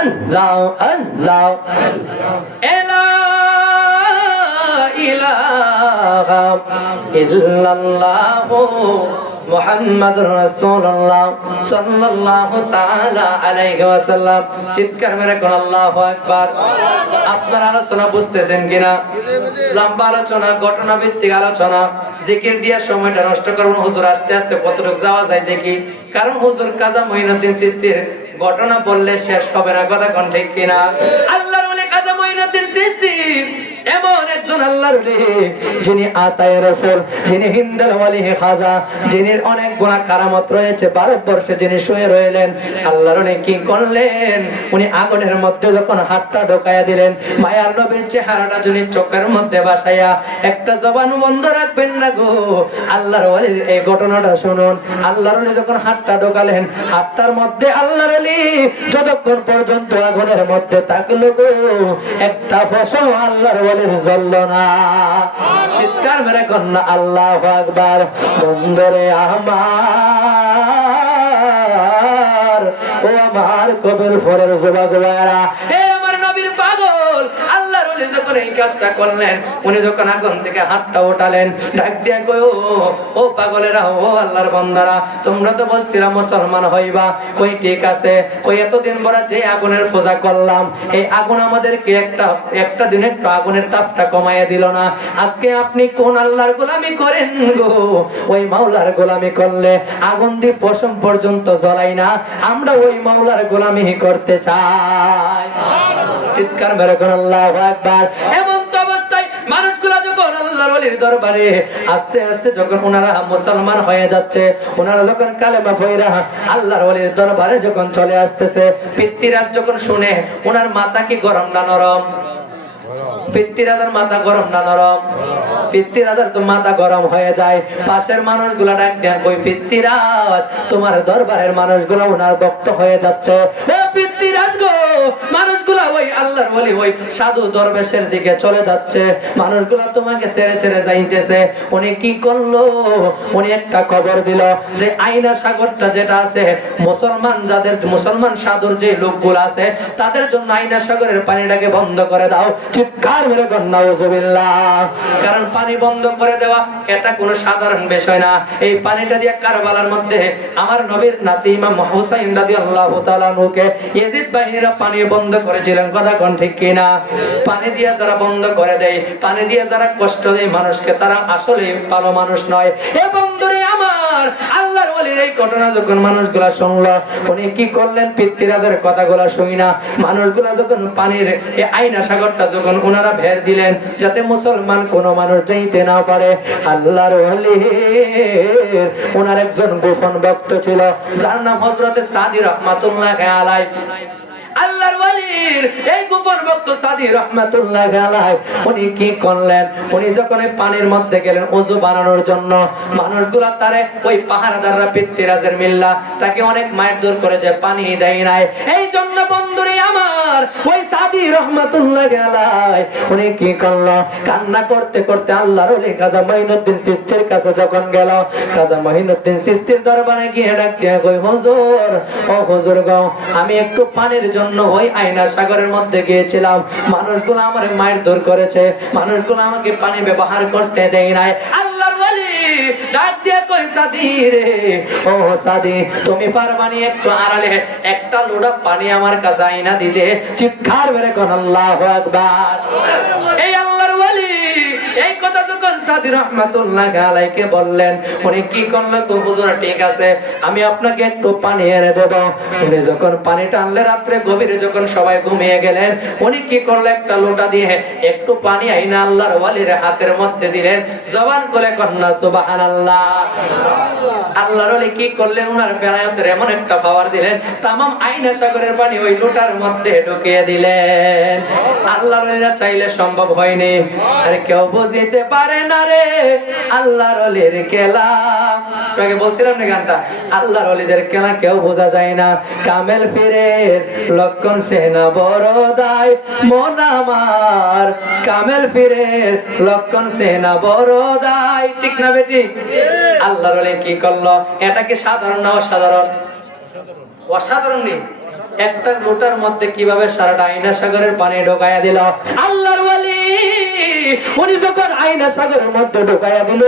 আল্লাহ আল্লাহ এলা ইলাহা ইল্লাল্লাহু মুহাম্মাদুর রাসূলুল্লাহ সাল্লাল্লাহু তাআলা আলাইহি ওয়াসাল্লাম চিৎকার মেরে কোন আল্লাহু আকবার আপনারা আলোচনা বুঝতেছেন কিনা লম্বা আলোচনা ঘটনা ভিত্তিক আলোচনা জিকির দিয়া সময়টা নষ্ট করব হুজুর আস্তে আস্তে কতটুকু যাওয়া যায় দেখি কারণ হুজুর কাজা মঈনুদ্দিন চিশতির ঘটনা বললে শেষ হবে না কথা কোন ঠিক কিনা আল্লাহর ওলি কাজা মঈনুদ্দিন চিশতি এমন একজন আল্লাহর ওলি যিনি আতায়ে রাসূল যিনি হিন্দাল ওলি খাজা যিনি অনেক গুনাহ কারামত রয়েছে ভারতবর্ষে যিনি শুয়ে রইলেন আল্লাহর ওলি কি করলেন উনি আগুনের মধ্যে যখন হাতটা ঢোকায়া দিলেন মায়ার নবীর চেহারাটা যিনি চোখের মধ্যে বাসায়া একটা জবান বন্ধ রাখবেন না গো আল্লাহর ওলির এই ঘটনাটা শুনুন আল্লাহর ওলি যখন হাতটা ঢোকালেন হাতটার মধ্যে আল্লাহর ওলি যতক্ষণ পর্যন্ত আগুনের মধ্যে থাকলো গো একটা ফসল আল্লাহর ওলির জ্বলল না চিৎকার মেরে কন্যা আল্লাহু আকবার বন্ধরে আমার ও আমার কবিল ফরের যুবক ভাইরা হে আমার নবীর পাগল আল্লাহর ওলি যখন এই কাজটা করলেন উনি যখন আগুন থেকে হাতটা উঠালেন ডাক দিয়া কই ও পাগলেরা ও আল্লাহর বান্দারা তোমরা তো বলছিলা মুসলমান হইবা কই ঠিক আছে কই এতদিন বড় যে আগুনের পূজা করলাম এই আগুন আমাদেরকে একটা দিন একটু আগুনের তাপটা কমাইয়া দিল না আজকে আপনি কোন আল্লাহর গোলামি করেন গো ওই মাওলার গোলামি করলে আগুন দিয়ে পশম পর্যন্ত জ্বলাই না আমরা ওই মাওলার গোলামি করতে চাই চিৎকার মেরে কোন আল্লাহু আকবার এমন তো অবস্থায় মানুষগুলা যখন আল্লাহর ওলির দরবারে আস্তে আস্তে যখন ওনারা মুসলমান হয়ে যাচ্ছে ওনারা যখন কালেমা পড়া আল্লাহর ওলির দরবারে যখন চলে আসতেছে পিতৃরাজ যখন শুনে ওনার মাথা কি গরম না নরম পিতৃরাজার মাথা গরম না নরম পিতৃরাজার তো মাথা গরম হয়ে যায় পাশের মানুষগুলা ডাক দেন কই পিতৃরাজ তোমার দরবারের মানুষগুলা ওনার ভক্ত হয়ে যাচ্ছে ও পিতৃরাজ গো মানুষগুলা ওই আল্লাহর ওলি ওই সাধু দরবেশের দিকে চলে যাচ্ছে মানুষগুলা তোমাকে ছেড়ে ছেড়ে যাইতেছে উনি কি করলো উনি একটা খবর দিল যে আইনা সাগরটা যেটা আছে মুসলমান সাধুর যে লোকগুলা আছে তাদের জন্য আইনা সাগরের পানিটাকে বন্ধ করে দাও চিৎকার মেরে নাউজুবিল্লাহ কারণ পানি বন্ধ করে দেওয়া এটা কোনো সাধারণ বিষয় না এই পানিটা দিয়ে কারবালার মধ্যে আমার নবীর নাতি ইমাম হুসাইন রাদিয়াল্লাহু তাআলা আনহুকে ইয়াজিদ বাহিনীরা পানি বন্ধ করেছিলেন কথা কোন ঠিক কিনা পানি দিয়ে যারা বন্ধ করে দেয় পানি দিয়ে যারা কষ্ট দেয় মানুষকে তারা আসলে ভালো মানুষ নয় এ বন্ধুরে আমার আল্লাহর ওলির এই ঘটনা যখন মানুষগুলা শুনলো উনি কি করলেন পিতৃরাজের কথাগুলা শুনি না মানুষগুলা যখন পানির এই আইনা সাগরটা যখন ওনারা ভের দিলেন যাতে মুসলমান কোন মানুষ যাইতে না পারে আল্লাহর ওলি ওনার একজন গোপন ভক্ত ছিল যার নাম হযরতে সাদি রাহমাতুল্লাহি আলাইহি আল্লাহর ওয়ালির এই গোপন ভক্ত সাদি রহমাতুল্লাহ আলাইহি উনি কি করলেন, উনি যখন এই পানির মধ্যে গেলেন ওযু বানানোর জন্য, মানুষগুলা তারে ওই পাহারাদাররা পিত্তিরাজের মিল্লা তাকে অনেক মারধর করে যে পানি দেয় নাই। এই জন্য বন্ধুরে আমার ওই সাদি রহমাতুল্লাহ আলাইহি উনি কি করলো, কান্না করতে করতে আল্লাহর ওলি খাজা মঈনুদ্দিন চিশতির কাছে যখন গেল, খাজা মঈনুদ্দিন চিশতির দরবারে গিয়ে ডাক দিয়ে কই হুজুর, ও হুজুর গো, আমি একটু পানির জন্য ওই আয়না সাগরের মধ্যে গিয়েছিলাম, মানুষগুলো আমারে মারধর করেছে, মানুষগুলো আমাকে পানি ব্যবহার করতে দেয় নাই। আল্লাহর ওলি ডাক দিয়ে কই সাদি রে, ও সাদি, তুমি পারবানি একটু আড়ালে একটা লোটা পানি আমার কাছে আয়না দিতে? চিৎকার মেরে কোন আল্লাহু আকবার। এই আল্লাহর ওলি এই কথা যখন সাদি রহমাতুল্লাহ আলাইহিকে বললেন, উনি কি করলেন, হুজুর ঠিক আছে আমি আপনাকে একটু পানি এনে দেব। উনি যখন পানিটা আনলে রাত্রে গভীরে যখন সবাই ঘুমিয়ে গেলেন, উনি কি করলেন, একটা লোটা দিয়ে একটু পানি আইনা আল্লাহর ওয়ালির হাতের মধ্যে দিলেন, জবান খুলে কন্যা সুবহানাল্লাহ। আল্লাহর ওলি কি করলেন, উনার বেলায়েতের এমন একটা পাওয়ার দিলেন, তামাম আয়না সাগরের পানি ওই লোটার মধ্যে ঢুকিয়ে দিলেন। আল্লাহর ওলিরা চাইলে সম্ভব হয়নি, আর কেউ বুঝিতে পারে না রে আল্লাহর ওলির খেলা। আগে বলছিলাম না গানটা, আল্লাহর ওলিদের খেলা কেউ বোঝা যায় না। কামেল ফিরের লক্ষণ সেনা বড় দায় মন আমার, কামেল ফিরের লক্ষণ সেনা বড় দায়, ঠিক না বেটি? আল্লাহর ওলি কি করলো, এটা কি সাধারণ না অসাধারণ? অসাধারণ নেই। একটা লোটার মধ্যে কিভাবে সারাটা আয়না সাগরের পানি ঢোকায়া দিল। আল্লাহর ওয়ালি উনি যখন আয়না সাগরের মধ্যে ঢোকায়া দিল,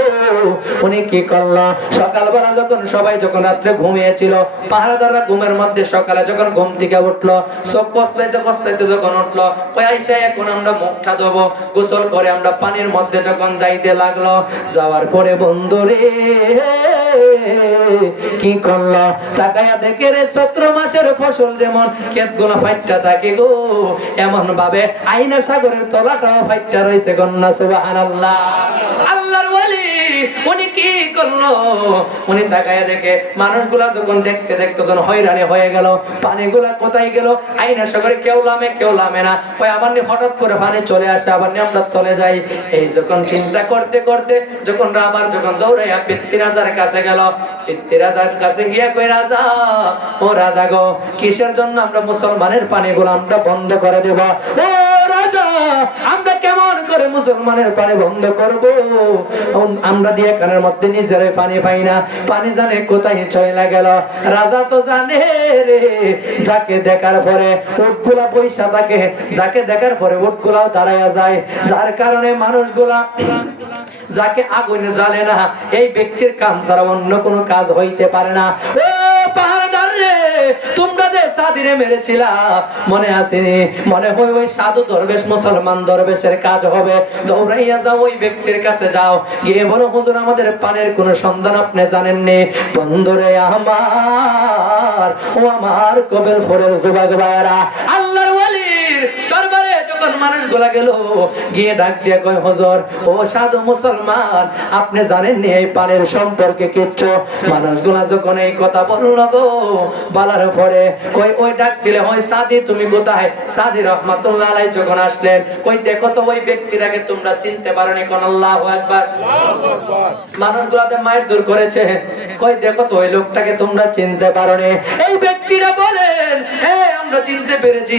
উনি কি করলো, সকালবেলা যখন সবাই যখন রাত্রে ঘুমিয়েছিল, পাহারাদাররা ঘুমের মধ্যে সকালে যখন ঘুম থেকে উঠলো, চোখ কসলাইতে কসলাইতে যখন উঠলো, ওই আইসা এখন আমরা মুখটা ধোবো, গোসল করে আমরা পানির মধ্যে যখন যাইতে লাগলো, যাওয়ার পরে বন্ধুরে কি করলো, তাকায়া দেখে রে চৈত্র মাসের ফসল যেমন ক্ষেত গুলা ফাইটটা থাকে গো, এমন ভাবে আয়না সাগরের তলাটাও ফাইটটা রয়েছে। কন্যা সুবহানাল্লাহ। আল্লাহর ওয়ালি উনি কি করলো, উনি তাকায়া দেখে মানুষগুলা যখন দেখতে দেখতে যখন হয়রানি হয়ে গেল, পানিগুলা কোথায় গেল, আয়না সাগরে কেউ লামে না, ওই আবার হঠাৎ করে পানি চলে আসে, আবার আমরা চলে যাই। এই যখন চিন্তা করতে করতে যখন আবার যখন দৌড়াইয়া পিত্তিরাজার কাছে গেল, পিত্তিরাজার কাছে গিয়া কই রাজা, ও রাজা গো, কিসের জন্য আমরা মুসলমানের পানিগুলো আমরা বন্ধ করে দেব? ও রাজা, আমরা কেমন করে মুসলমানের পানি বন্ধ করব? আমরা দিয়ে কানের মধ্যে নিজের পানি পাই না, পানি জানে কোথায় চলে গেল। রাজা তো জানে রে, যাকে দেখার পরে উটগুলা পয়সা থাকে, যাকে দেখার পরে উটগুলাও দাঁড়ায়া যায়, যার কারণে মানুষগুলা যাকে আগুনে জ্বালে না, এই ব্যক্তির কাম ছাড়া অন্য কোনো কাজ হইতে পারে না। ও পাহাড়দার রে, তোমরা যে সাদিরে মেরেছিলা মনে আসেনি? মনে হয় ওই সাধু দরবেশ মুসলমান দরবেশের কাজ হবে। দৌড়াইয়া যাও, ওই ব্যক্তির কাছে যাও, গিয়ে বলো হুজুর আমাদের পানের কোনো সন্ধান আপনি জানেননি। বন্ধুরে আমার, ও আমার কবেল ফোরের যুবক ভাইরা, আল্লাহর ওয়ালির দরবারে যখন মানুষগুলা গেল, গিয়ে ডাক দিয়ে কয় হুজুর, ও সাধু মুসলমান, আপনি জানেননি এই পানের সম্পর্কে কিচ্ছু? মানুষগুলা যখন এই কথা বললো গো, বলার পরে কই ওই ডাক দিলে, হয় সাদি তুমি কোথায়? সাদি রহমাতুল্লাহ আলাইহি যখন আসলেন, কই দেখো তো ওই ব্যক্তিটাকে তোমরা চিনতে পারোনি? কোন আল্লাহু আকবার। মানুষগুলাতে মায়ের দূর করেছে, কই দেখো তো ওই লোকটাকে তোমরা চিনতে পারোনি? এই ব্যক্তিরা বলেন, হ্যাঁ আমরা চিনতে পেরেছি।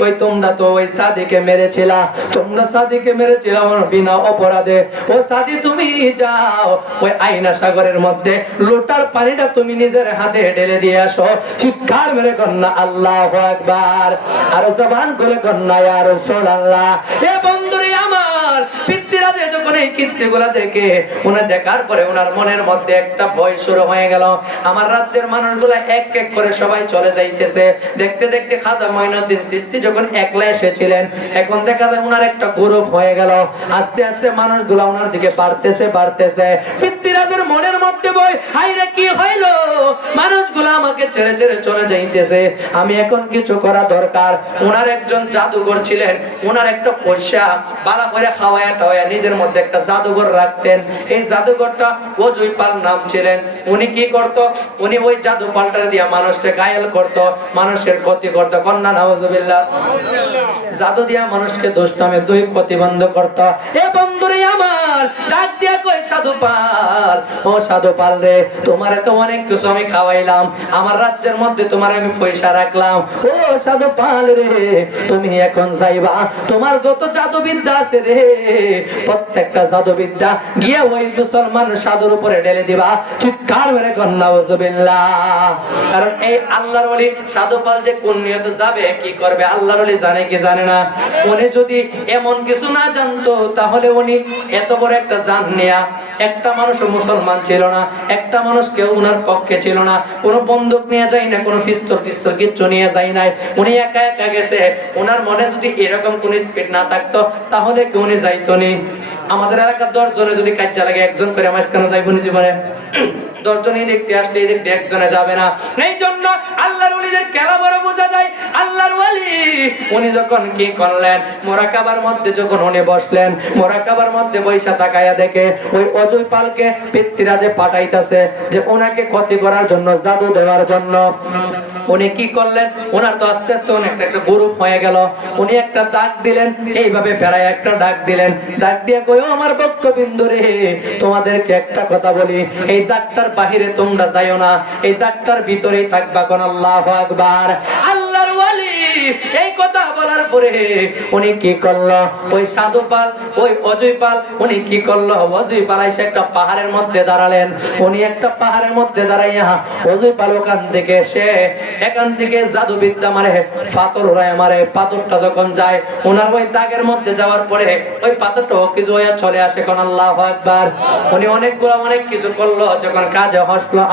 কই তোমরা তো ওই সাদিকে মেরেছিলা, তোমরা সাদিকে মেরেছিলা বিনা অপরাধে। ও সাদি তুমি যাও, ওই আয়না সাগরের মধ্যে লোটার পানিটা তুমি নিজের হাতে ঢেলে দিয়ে আসো। চিৎকার মেরে কন্যা আল্লাহু আকবার, আর জবান খুলে কন্যা ইয়া রাসূলুল্লাহ। এ বন্ধুরে আমার, পিতৃরাজে যখন এই কীর্তিগুলা দেখে, উনি দেখার পরে ওনার মনের মধ্যে একটা ভয় শুরু হয়ে গেল। আমার রাজ্যের মানুষগুলা এক এক করে সবাই চলে যাইতেছে। দেখতে দেখতে খাজা মঈনুদ্দিন চিশতি যখন একলা এসেছিলেন, এখন দেখা যায় ওনার একটা গ্রুপ হয়ে গেল। আস্তে আস্তে মানুষগুলা ওনার দিকে বাড়তেছে। পিতৃরাজের মনের মধ্যে ভয়, হায়রে কি হইলো? মানুষ মানুষগুলো আমাকে ছেড়ে ছেড়ে চলে যাইতেছে, আমি এখন কিছু করা দরকার। ওনার একজন জাদুঘর ছিলেন, ওনার একটা পয়সা বালা করে খাওয়ায়া টাওয়ায়া নিজের মধ্যে একটা জাদুঘর রাখতেন। এই জাদুঘরটা অজয় পাল নাম ছিলেন। উনি কি করত, উনি ওই জাদু পাল্টা দিয়া মানুষকে ঘায়েল করত, মানুষের ক্ষতি করত। কন্যা নাউজুবিল্লাহ। জাদু দিয়া মানুষকে দুষ্টামে দুই প্রতিবন্ধ করত। এ বন্ধুরে আমার ডাক দিয়া কই সাধু পাল, ও সাধু পাল রে, তোমারে তো অনেক কিছু আমি খাওয়াইলাম, আমার রাজ্যের মধ্যে তোমারে আমি পয়সা রাখলাম। ও সাধু পাল রে, তুমি এখন যাইবা, তোমার যত জাদুবিদ্যা আছে রে, প্রত্যেকটা জাদুবিদ্যা গিয়ে ওই মুসলমান সাধুর উপরে ঢেলে দিবা। চিৎকার মেরে কন্যা নাউজুবিল্লাহ। কারণ এই আল্লাহর ওলি সাধু পাল যে কোন নিয়তে যাবে, কি করবে, আল্লাহর ওলি জানে কি জানে না? উনি যদি এমন কিছু না জানতো তাহলে উনি এত বড় একটা জান নিয়া, একটা মানুষ মুসলমান ছিল না, একটা মানুষ কেউ উনার পক্ষে ছিল না, কোনো বন্দুক নিয়ে যায় না, কোনো পিস্তল টিস্তল কিচ্ছু নিয়ে যায় নাই, উনি একা একা গেছে। ওনার মনে যদি এরকম কোন স্পিড না থাকতো তাহলে কি উনি যাইতো নি? আমাদের এলাকার 10 জনে যদি কাজে লাগে, একজন করে মাঝখানে যাইব নি জীবনে? 10 জনই দেখতে আসলে এই দেখতে একজনে যাবে না। এই জন্য আল্লাহর ওলিদের খেলা বড় বোঝা যায়। আল্লাহর ওলি উনি যখন কি করলেন, মুরাকাবার মধ্যে যখন উনি বসলেন, মুরাকাবার মধ্যে বৈশা তাকায়া দেখে ওই অজয় পালকে পিতৃরাজে পাঠাইতাছে যে ওনাকে ক্ষতি করার জন্য, জাদু দেওয়ার জন্য। উনি কি করলেন, ওনার তো আস্তে আস্তে অনেকটা একটা গ্রুপ হয়ে গেল। উনি একটা ডাক দিলেন, এইভাবে ফেরায় একটা ডাক দিলেন, ডাক দিয়ে কই, ও আমার ভক্তবিন্দু রে, তোমাদেরকে একটা কথা বলি, এই ডাকটার বাহিরে তোমরা যাইও না, এই ডাকটার ভিতরেই থাকবা। কোন আল্লাহু আকবার। আল্লাহর ওলি এই কথা বলার পরে উনি কি করলো, ওই সাধু পাল, ওই অজয় পাল, উনি কি করলো, অজয় পাল এসে একটা পাহাড়ের মধ্যে দাঁড়ালেন। উনি একটা পাহাড়ের মধ্যে দাঁড়াইয়া অজয় পাল ওখান থেকে সে এখান থেকে জাদুবিদ্যা মারে, পাথর উড়ায় মারে। পাথরটা যখন যায় ওনার ওই দাগের মধ্যে যাওয়ার পরে ওই পাথরটা কিছু হইয়া চলে আসে। কোন আল্লাহু আকবার। উনি অনেক কিছু করলো, যখন কাজে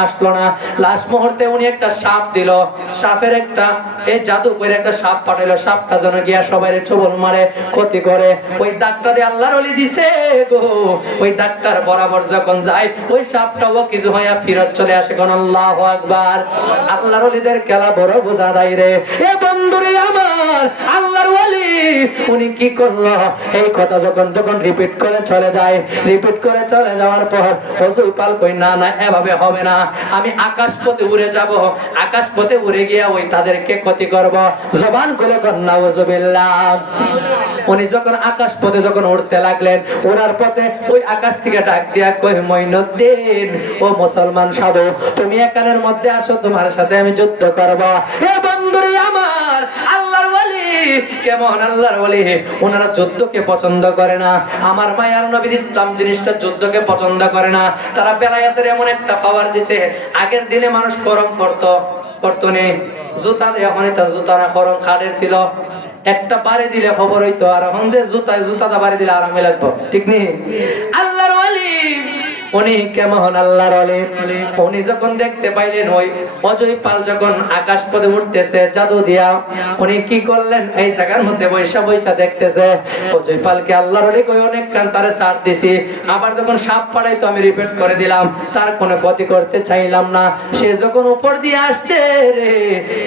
আসলো না, লাস্ট মুহূর্তে উনি একটা সাপ দিল, সাপের একটা এই জাদু করে একটা সাপ পাঠাইলো, সাপটা যেন গিয়া সবাই ছোবল মারে, ক্ষতি করে। ওই দাগটা দিয়ে আল্লাহর ওলি দিছে গো, ওই দাগটার বরাবর যখন যায় ওই সাপটাও কিছু হইয়া ফিরত চলে আসে। কোন আল্লাহু আকবার। আল্লাহর ওলিদের খেলা বড় বোঝা দেয় রে। এ বন্ধুরে আমার, আল্লাহর ওলি উনি কি করলো, এই কথা যখন রিপিট করে চলে যায়, রিপিট করে চলে যাওয়ার পর অজয় পাল কই, না না, এভাবে হবে না, আমি আকাশ পথে উড়ে যাব, আকাশ পথে উড়ে গিয়া ওই তাদেরকে ক্ষতি করব। জবান খুলে কন্যা নাউজুবিল্লাহ। উনি যখন আকাশ পথে যখন উড়তে লাগলেন, ওনার পথে ওই আকাশ থেকে ডাক দিয়া কই, মঈনুদ্দিন, ও মুসলমান সাধু, তুমি এখানের মধ্যে আসো, তোমার সাথে আমি যুদ্ধ করব। এ বন্ধুরে আমার, আল্লাহর ওলি কেমন, আল্লাহর ওলি ওনারা যুদ্ধকে পছন্দ করে না। আমার মায়ার নবীর ইসলাম জিনিসটা যুদ্ধকে পছন্দ করে না। তারা বেলায়েতের এমন একটা পাওয়ার দিছে, আগের দিনে মানুষ করম পড়তো নে, জুতা দিয়ে, এখন তার জুতা না, করম খাড়ের ছিল, একটা বাড়ি দিলে খবর হইতো, আর এখন যে জুতাটা বাড়ি দিলে আরামে লাগবো, ঠিক নেই? আল্লাহর ওলি উনি কেমন, আল্লাহর ওলি উনি যখন দেখতে পাইলেন ওই অজয় পাল যখন আকাশ পথে উঠতেছে জাদু দিয়া, উনি কি করলেন, এই জায়গার মধ্যে বৈশা দেখতেছে অজয় পালকে। আল্লাহর ওলি কই, অনেক কান তারে ছাড় দিছি, আবার যখন সাপ পাড়াইতো আমি রিপিট করে দিলাম, তার কোনো ক্ষতি করতে চাইলাম না। সে যখন উপর দিয়ে আসছে রে,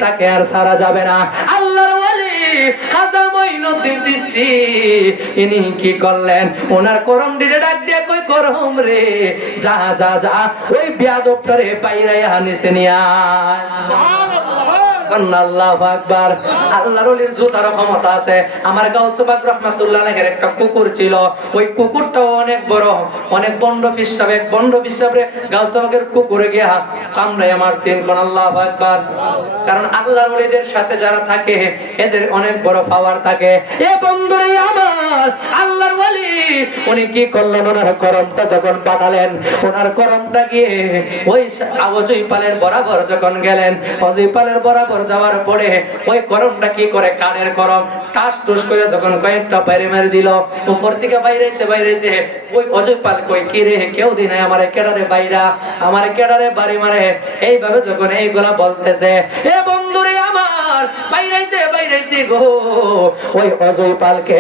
তাকে আর ছাড়া যাবে না। আল্লাহর ওলি খাজা মঈনুদ্দিন চিশতি ইনি কি করলেন, ওনার করম দিলে ডাক দিয়ে কই, করম রে, যা যা যা, ওই বেয়াদবটারে পাইরাইয়া নিচে নিয়া। আল্লাহু আকবার। আল্লাহর ওলির জুতার ক্ষমতা আছে। আমার গাউস পাক রাহমাতুল্লাহ আলাইহির একটা কুকুর ছিল, ওই কুকুরটাও অনেক বড়, অনেক বন্ড পিসাবে, বন্ড পিসাবে গাউস পাকের কুকুরে গিয়া কামড়াইয়া মারছেন। কোন আল্লাহু আকবার। কারণ আল্লাহর ওলিদের সাথে যারা থাকে এদের অনেক বড় পাওয়ার থাকে। এ বন্ধুরে আমার, আল্লাহর ওলি উনি কি করলেন, ওনার করমটা যখন পাঠালেন, ওনার করমটা গিয়ে ওই অজয় পালের বরাবর যখন গেলেন, অজয় পালের বরাবর যাওয়ার পরে ওই করমটা কি করে, কানের করম, টাস টুস করে যখন কয়েকটা বাইরে মেরে দিল, উপর থেকে বাইরেতে ওই অজয় পাল কই, কি রে, কেউ দিনে আমারে কেডারে বাইরা, আমারে কেডারে বাড়ি মারে, এইভাবে যখন এইগুলা বলতেছে, এ বন্ধুরে আমার, বাইরাইতে গো ওই অজয় পালকে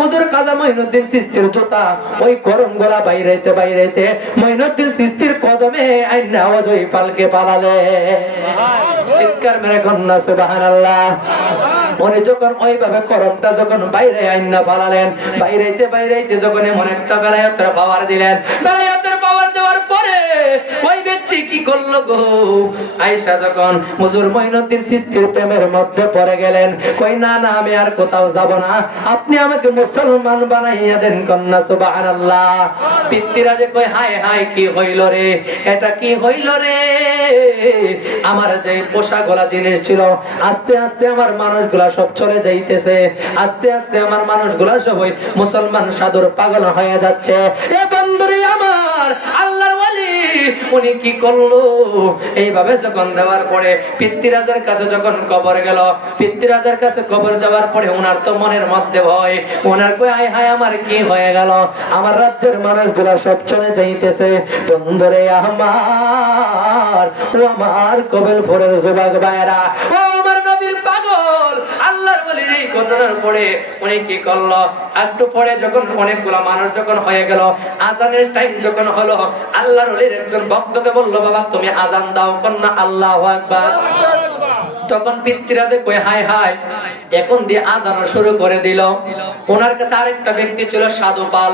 হুজুর খাজা মঈনুদ্দিন চিশতির জুতা ওই গরম গলা বাইরাইতে মঈনুদ্দিন চিশতির কদমে আইনা অজয় পালকে পালালে। চিৎকার মেরে কন্যা সুবহানাল্লাহ। উনি যখন ওইভাবে করমটা যখন বাইরে আইনা পালালেন, বাইরাইতে যখন এমন একটা বেলায়েতের পাওয়ার দিলেন, বেলায়েতের পাওয়ার দেওয়ার পরে ওই ব্যক্তি কি করলো গো, আয়েশা যখন হুজুর মঈনুদ্দিন চিশতির প্রেমের মধ্যে পড়ে গেলেন, কই না আমি আর কোথাও যাব না, আপনি আমাকে মুসলমান বানাইয়া দেন। কন্যা সুবহানাল্লাহ। পিতৃরা যে কই হায় হায় কি হইল রে, এটা কি হইল রে, আমার যে পোশাক গলা জিনিস ছিল আস্তে আস্তে আমার মানুষগুলা সব চলে যাইতেছে, আস্তে আস্তে আমার মানুষগুলা সবাই মুসলমান সাধুর পাগল হয়ে যাচ্ছে। এ বন্ধুরে আমার, আল্লাহর ওয়ালি উনি কি করলো, এইভাবে যখন দেওয়ার পরে পিতৃরাজের কাছে যখন কবর গেল, পিতৃরাজের কাছে কবর যাওয়ার পরে ওনার তো মনের মধ্যে ভয়, ওনার কই আয় হায় আমার কি হয়ে গেল, আমার রাজ্যের মানুষগুলা সব চলে যাইতেছে। বন্ধুরে আমার, ও আমার কবেলপুরের যুবক ভাইরা, ও আমার নবীর পাগল, আল্লাহর ওয়ালির এই ঘটনার পরে উনি কি করলো, একটু পরে যখন অনেকগুলা মানুষ যখন হয়ে গেল, আজানের টাইম যখন হলো, আল্লাহর ওয়ালির একজন ভক্তকে বলল, বাবা তুমি আজান দাও। কন্যা আল্লাহু আকবার। তখন পিতৃরাজে কই হায় হায়, এখন দিয়ে আজানো শুরু করে দিল। ওনার কাছে আরেকটা ব্যক্তি ছিল সাধু পাল,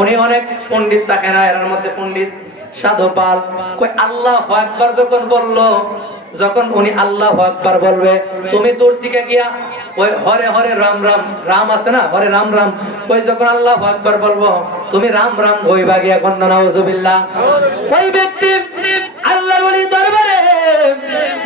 উনি অনেক পণ্ডিত থাকে না, এর মধ্যে পণ্ডিত সাধু পাল কই আল্লাহু আকবার যখন বলল, যখন উনি আল্লাহু আকবার বলবে, তুমি দূর থেকে গিয়া ওই হরে হরে রাম রাম, রাম আছে না হরে রাম রাম, ওই যখন আল্লাহু আকবার বলবো তুমি রাম রাম কইবা গিয়া। কন্যা নাউজুবিল্লাহ। ওই ব্যক্তি আল্লাহর ওলির দরবারে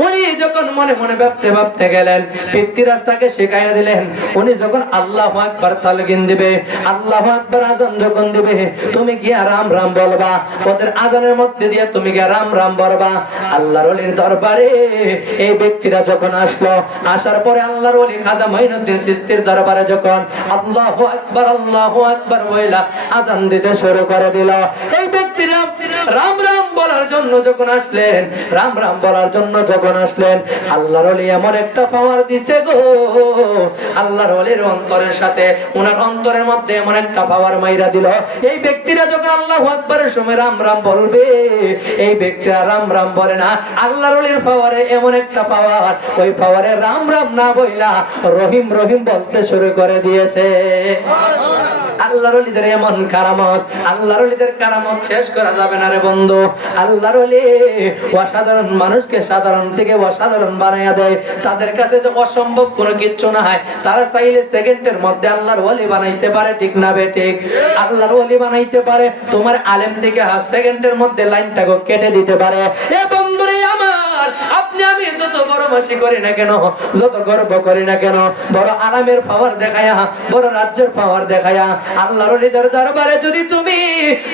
উনি যখন মনে মনে ভাবতে গেলেন, পিতৃরাজ তাকে শিখাইয়া দিলেন, উনি যখন আল্লাহু আকবার তালকিন দিবে, আল্লাহু আকবার আজান যখন দিবে, তুমি গিয়া রাম রাম বলবা, ওদের আজানের মধ্যে দিয়ে তুমি গিয়া রাম রাম বলবা। আল্লাহর ওলির দরবারে এই ব্যক্তিরা যখন আসলো, আসার পরে আল্লাহর ওলি খাজা মঈনুদ্দিন চিশতির দরবারে যখন আল্লাহু আকবার বইলা আজান দিতে শুরু করে দিল, এই ব্যক্তিরা রাম রাম বলার জন্য যখন আসলেন, রাম রাম বলার জন্য যখন আসলেন, আল্লাহর ওলি এমন একটা পাওয়ার দিছে গো, আল্লাহর ওলির অন্তরের সাথে ওনার অন্তরের মধ্যে এমন একটা পাওয়ার মাইরা দিল। এই ব্যক্তিরা যখন আল্লাহু আকবারের সময় রাম রাম বলবে, এই ব্যক্তিরা রাম রাম বলে না, আল্লাহর ওলির পাওয়ারে এমন একটা পাওয়ার, ওই পাওয়ারে রাম রাম না বইলা রহিম রহিম বলতে শুরু করে দিয়েছে। আল্লাহর ওলিদের এমন কারামত, আল্লাহর ওলিদের কারামত শেষ করা যাবে না রে বন্ধু। আল্লাহর ওলি অসাধারণ মানুষকে সাধারণ থেকে অসাধারণ বানাইয়া দেয়, তাদের কাছে যে অসম্ভব কোনো কিচ্ছু না হয়, তারা চাইলে সেকেন্ডের মধ্যে আল্লাহর ওলি বানাইতে পারে, ঠিক না বে ঠিক? আল্লাহর ওলি বানাইতে পারে, তোমার আলেম থেকে হাফ সেকেন্ডের মধ্যে লাইনটাকে কেটে দিতে পারে। এ বন্ধুরে আমার, আপনি আমি যত বড় মাসি করি না কেন, যত গর্ব করি না কেন, বড় আলামের পাওয়ার দেখায়া, বড় রাজ্যের পাওয়ার দেখায়া আল্লাহর ওলিদের দরবারে যদি তুমি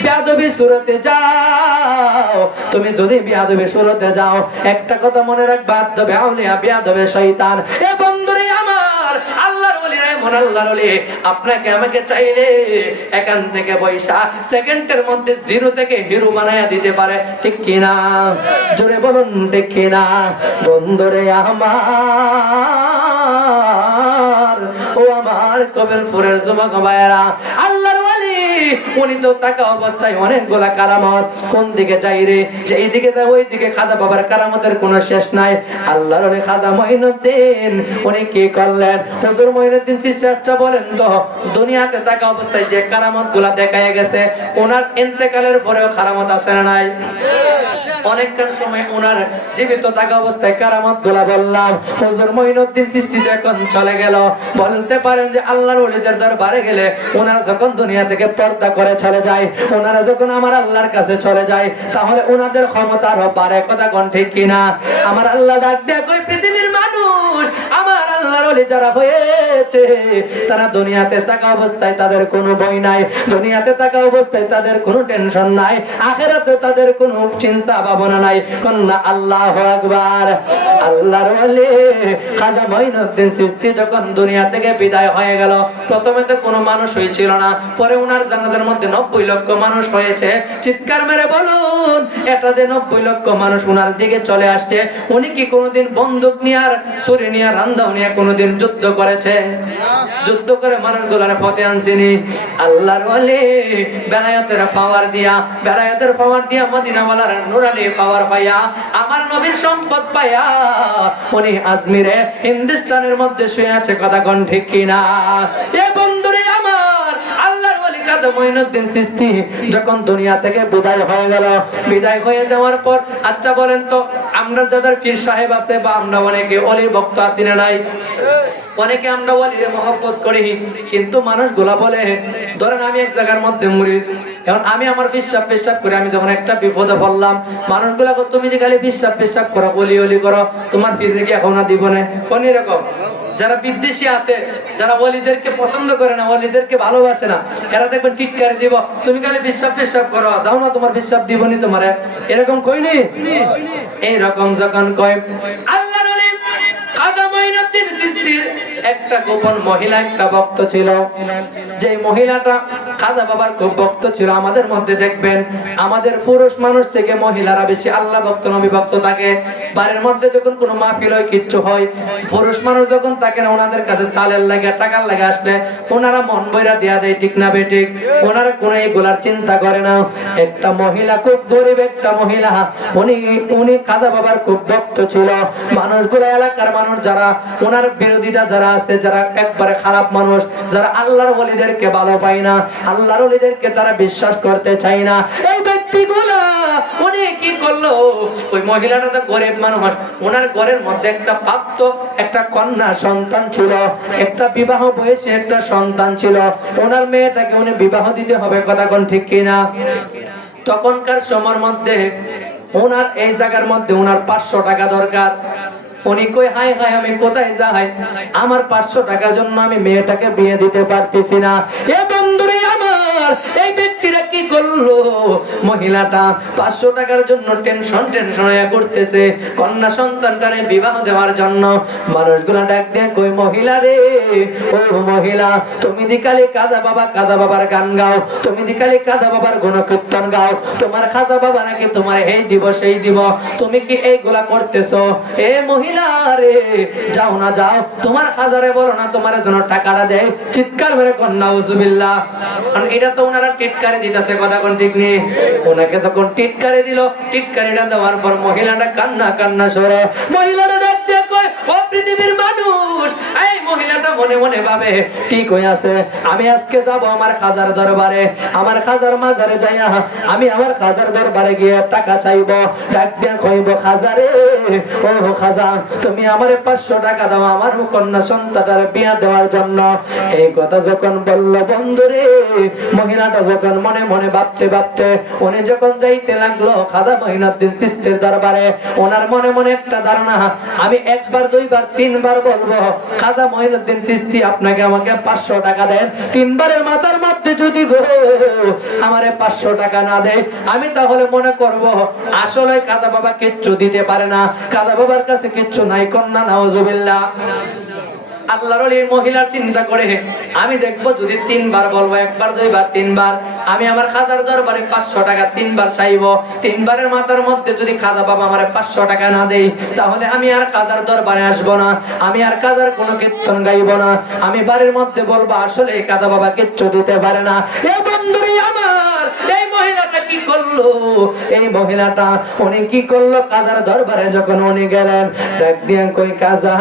বেয়াদবি সুরতে যাও, তুমি যদি বেয়াদবি সুরতে যাও, একটা কথা মনে রাখবা, আদবে আউলিয়া বেয়াদবে শয়তান। এ বন্ধুরে আমার, আল্লাহর ওলিরা এমন আল্লাহর ওলি, আপনাকে আমাকে চাইলে এখান থেকে পয়সা সেকেন্ডের মধ্যে জিরো থেকে হিরো বানায়া দিতে পারে, ঠিক কিনা? জোরে বলুন ঠিক কিনা? বন্ধুরে আমার, ও আমার কবেলপুরের যুবক ভাইয়েরা, আল্লাহর ওলি উনি তো তাকা অবস্থায় অনেকগুলা কারামত, কোন দিকে যাই রে, যেই দিকে যাই ওই দিকে খাজা বাবার কারামতের কোনো শেষ নাই। আল্লাহর ওলি খাজা মঈনুদ্দিন উনি কি করলেন, হুজুর মঈনুদ্দিন চিশতি আচ্ছা বলেন তো, দুনিয়াতে তাকা অবস্থায় যে কারামত গুলা দেখায় গেছে, ওনার ইন্তেকালের পরেও কারামত আছে না নাই? অনেকক্ষণ সময় ওনার জীবিত থাকা অবস্থায় কারামত গুলা বললাম, হুজুর মঈনুদ্দিন চিশতি যখন চলে গেল, বলতে পারেন যে আল্লাহর ওলিদের দরবারে গেলে ওনারা যখন দুনিয়া থেকে পর্দা করে চলে যায়, ওনারা যখন আমার আল্লাহর কাছে চলে যায়, তাহলে ওনাদের ক্ষমতা আরো বাড়ে। কথা কোন ঠিক কিনা? আমার আল্লাহ ডাক দেয়, কই পৃথিবীর মানুষ, আমার আল্লাহর ওলি যারা হয়েছে তারা দুনিয়াতে থাকা অবস্থায় তাদের কোনো ভয় নাই, দুনিয়াতে থাকা অবস্থায় তাদের কোনো টেনশন নাই, আখিরাতে তাদের কোনো চিন্তা ভাবনা নাই। কন্যা আল্লাহু আকবার। আল্লাহর ওলি খাজা মঈনুদ্দিন চিশতি যখন দুনিয়া থেকে বিদায় হয়ে গেল, প্রথমে তো কোনো মানুষ হয়েছিল না, পরে উনার জানাজার মধ্যে 90 লক্ষ মানুষ হয়েছে। চিৎকার মেরে বলুন, এটা যে 90 লক্ষ মানুষ উনার দিকে চলে আসছে, উনি কি কোনোদিন বন্দুক নিয়ে আর ছুরি নিয়ে রান্দাও নিয়ে কোনোদিন যুদ্ধ করেছে? যুদ্ধ করে মানুষগুলার পথে আনছিনি। আল্লাহর ওলি বেলায়েতের পাওয়ার দিয়া মদিনাওয়ালার নুরানি পাওয়ার পাইয়া, আমার নবীর সম্পদ পাইয়া উনি আজমিরে হিন্দুস্তানের মধ্যে শুয়ে আছে। কথা কোন ঠিক কিনা? এ বন্ধুরে আমার, আল্লাহর ওলি খাজা মঈনুদ্দিন চিশতি যখন দুনিয়া থেকে বিদায় হয়ে গেল, বিদায় হয়ে যাওয়ার পর আচ্ছা বলেন তো, আমরা যাদের পীর সাহেব আছে বা আমরা অনেকে ওলির ভক্ত আছি না নাই? অনেকে আমরা ওলিরে মহব্বত করি, কিন্তু মানুষগুলা বলে, ধরেন আমি এক জায়গার মধ্যে মুরিদ, এখন আমি আমার পেশাব করে আমি যখন একটা বিপদে পড়লাম, মানুষগুলা তুমি যে খালি পেশাব করো, ওলি করো, তোমার পীর রেখে এখন না দিব না। কোন এরকম যারা বিদ্বেষী আছে, যারা ওলিদেরকে পছন্দ করে না, ওলিদেরকে ভালোবাসে না, এরা দেখবেন টিটকারি দিব, তুমি খালি পেশাব করো, যাও না তোমার পেশাব দিবনি তোমারে, এরকম কইনি? এইরকম যখন কয়, আল্লাহর ওলি খাজা মঈনুদ্দিন চিশতির একটা গোপন মহিলা একটা ভক্ত ছিল, যে মহিলাটা খাজা বাবার খুব ভক্ত ছিল। আমাদের মধ্যে দেখবেন আমাদের পুরুষ মানুষ থেকে মহিলারা বেশি আল্লাহ ভক্ত নবী ভক্ত থাকে। বাড়ির মধ্যে যখন কোনো মাহফিল হয়, কিচ্ছু হয়, পুরুষ মানুষ যখন থাকে না, ওনাদের কাছে সালের লাগে টাকার লাগে আসলে ওনারা মন বইরা দেয়া দেয়, ঠিক না বেঠিক? ওনারা কোনো এগুলার চিন্তা করে না। একটা মহিলা, খুব গরিব একটা মহিলা, উনি খাজা বাবার খুব ভক্ত ছিল। মানুষগুলো, এলাকার মানুষ যারা ওনার বিরোধিতা যারা আছে, যারা একবারে খারাপ মানুষ, যারা আল্লাহর ওলিদেরকে ভালো পায় না, আল্লাহর ওলিদেরকে তারা বিশ্বাস করতে চায় না, এই ব্যক্তিগুলা উনি কি করলো, ওই মহিলাটা তো গরিব মানুষ, ওনার ঘরের মধ্যে একটা প্রাপ্ত একটা কন্যা সন্তান ছিল, একটা বিবাহ বয়সী একটা সন্তান ছিল, ওনার মেয়েটাকে উনি বিবাহ দিতে হবে। কথা কোন ঠিক কিনা? তখনকার সময়ের মধ্যে ওনার এই জায়গার মধ্যে ওনার 500 টাকা দরকার। উনি কই, হাই হাই আমি কোথায় যাই, আমার 500 টাকার জন্য আমি মেয়েটাকে বিয়ে দিতে পারতেছি না। এ বন্ধুরে আমার, এই ব্যক্তিরা কি করলো, মহিলাটা 500 টাকার জন্য টেনশন হয়ে করতেছে, কন্যা সন্তানটারে বিবাহ দেওয়ার জন্য। মানুষগুলা ডাক দিয়ে কই, মহিলা রে, ও মহিলা, তুমি দিকালি খাজা বাবার গান গাও, তুমি দিকালি খাজা বাবার গুণকীর্তন গাও, তোমার খাজা বাবা নাকি তোমার এই দিব সেই দিব, তুমি কি এইগুলা করতেছো? এ মহিলা রে, যাও না যাও, তোমার খাজারে বলো না তোমার জন্য টাকাটা দেয়। চিৎকার করে কোন নাউজুবিল্লাহ। কারণ এটা তো ওনারা টিটকারি দিতেছে। কথা কোন ঠিক নেই? ওনাকে যখন টিটকারি দিল, টিটকারিটা দেওয়ার পর মহিলাটা কান্না সরে, মহিলাটা ডাক দিয়ে কয়, ও পৃথিবীর মানুষ। এই মহিলাটা মনে মনে ভাবে, ঠিক হয়ে আছে, আমি আজকে যাব আমার খাজার দরবারে, আমার খাজার মাজারে যাইয়া আমি আমার খাজার দরবারে গিয়ে টাকা চাইব। ডাক দিয়ে কইব, খাজারে, ও খাজা, তুমি আমারে 500 টাকা দাও আমার কন্যা সন্তানটার বিয়ে দেওয়ার জন্য। এই কথা যখন বলল, বন্ধুরে, মহিলাটা যখন মনে মনে ভাবতে উনি যখন যাইতে লাগলো খাজা মঈনুদ্দিন চিশতির দরবারে, ওনার মনে মনে একটা ধারণা, আমি একবার দুইবার তিনবার বলবো, খাজা মঈনুদ্দিন চিশতি আপনাকে আমাকে 500 টাকা দেন। 3 বারের মাথার মধ্যে যদি গো আমারে 500 টাকা না দেয়, আমি তাহলে মনে করব আসলে খাজা বাবা কিচ্ছু দিতে পারে না, খাজা বাবার কাছে কিচ্ছু নাই। কন্যা নাউজুবিল্লাহ। আল্লাহর ওলি মহিলা চিন্তা করে, আমি দেখবো যদি 3 বার বলবো, একবার দুইবার তিনবার, আমি আমার খাজার দরবারে 500 টাকা 3 বার চাইবো, 3 বারের মাথার মধ্যে যদি খাজা বাবা আমারে 500 টাকা না দেই, তাহলে আমি আর খাজার দরবারে আসবো না, আমি আর খাজার কোনো কীর্তন গাইবো না, আমি বাড়ির মধ্যে বলবো আসলে এই খাজা বাবা কিচ্ছু দিতে পারে না। এ বন্ধুরে আমার, এই মহিলাটা কি করলো, এই মহিলাটা উনি কি করলো, খাজার দরবারে যখন উনি গেলেন, ডাক দিয়ে কই, খাজা,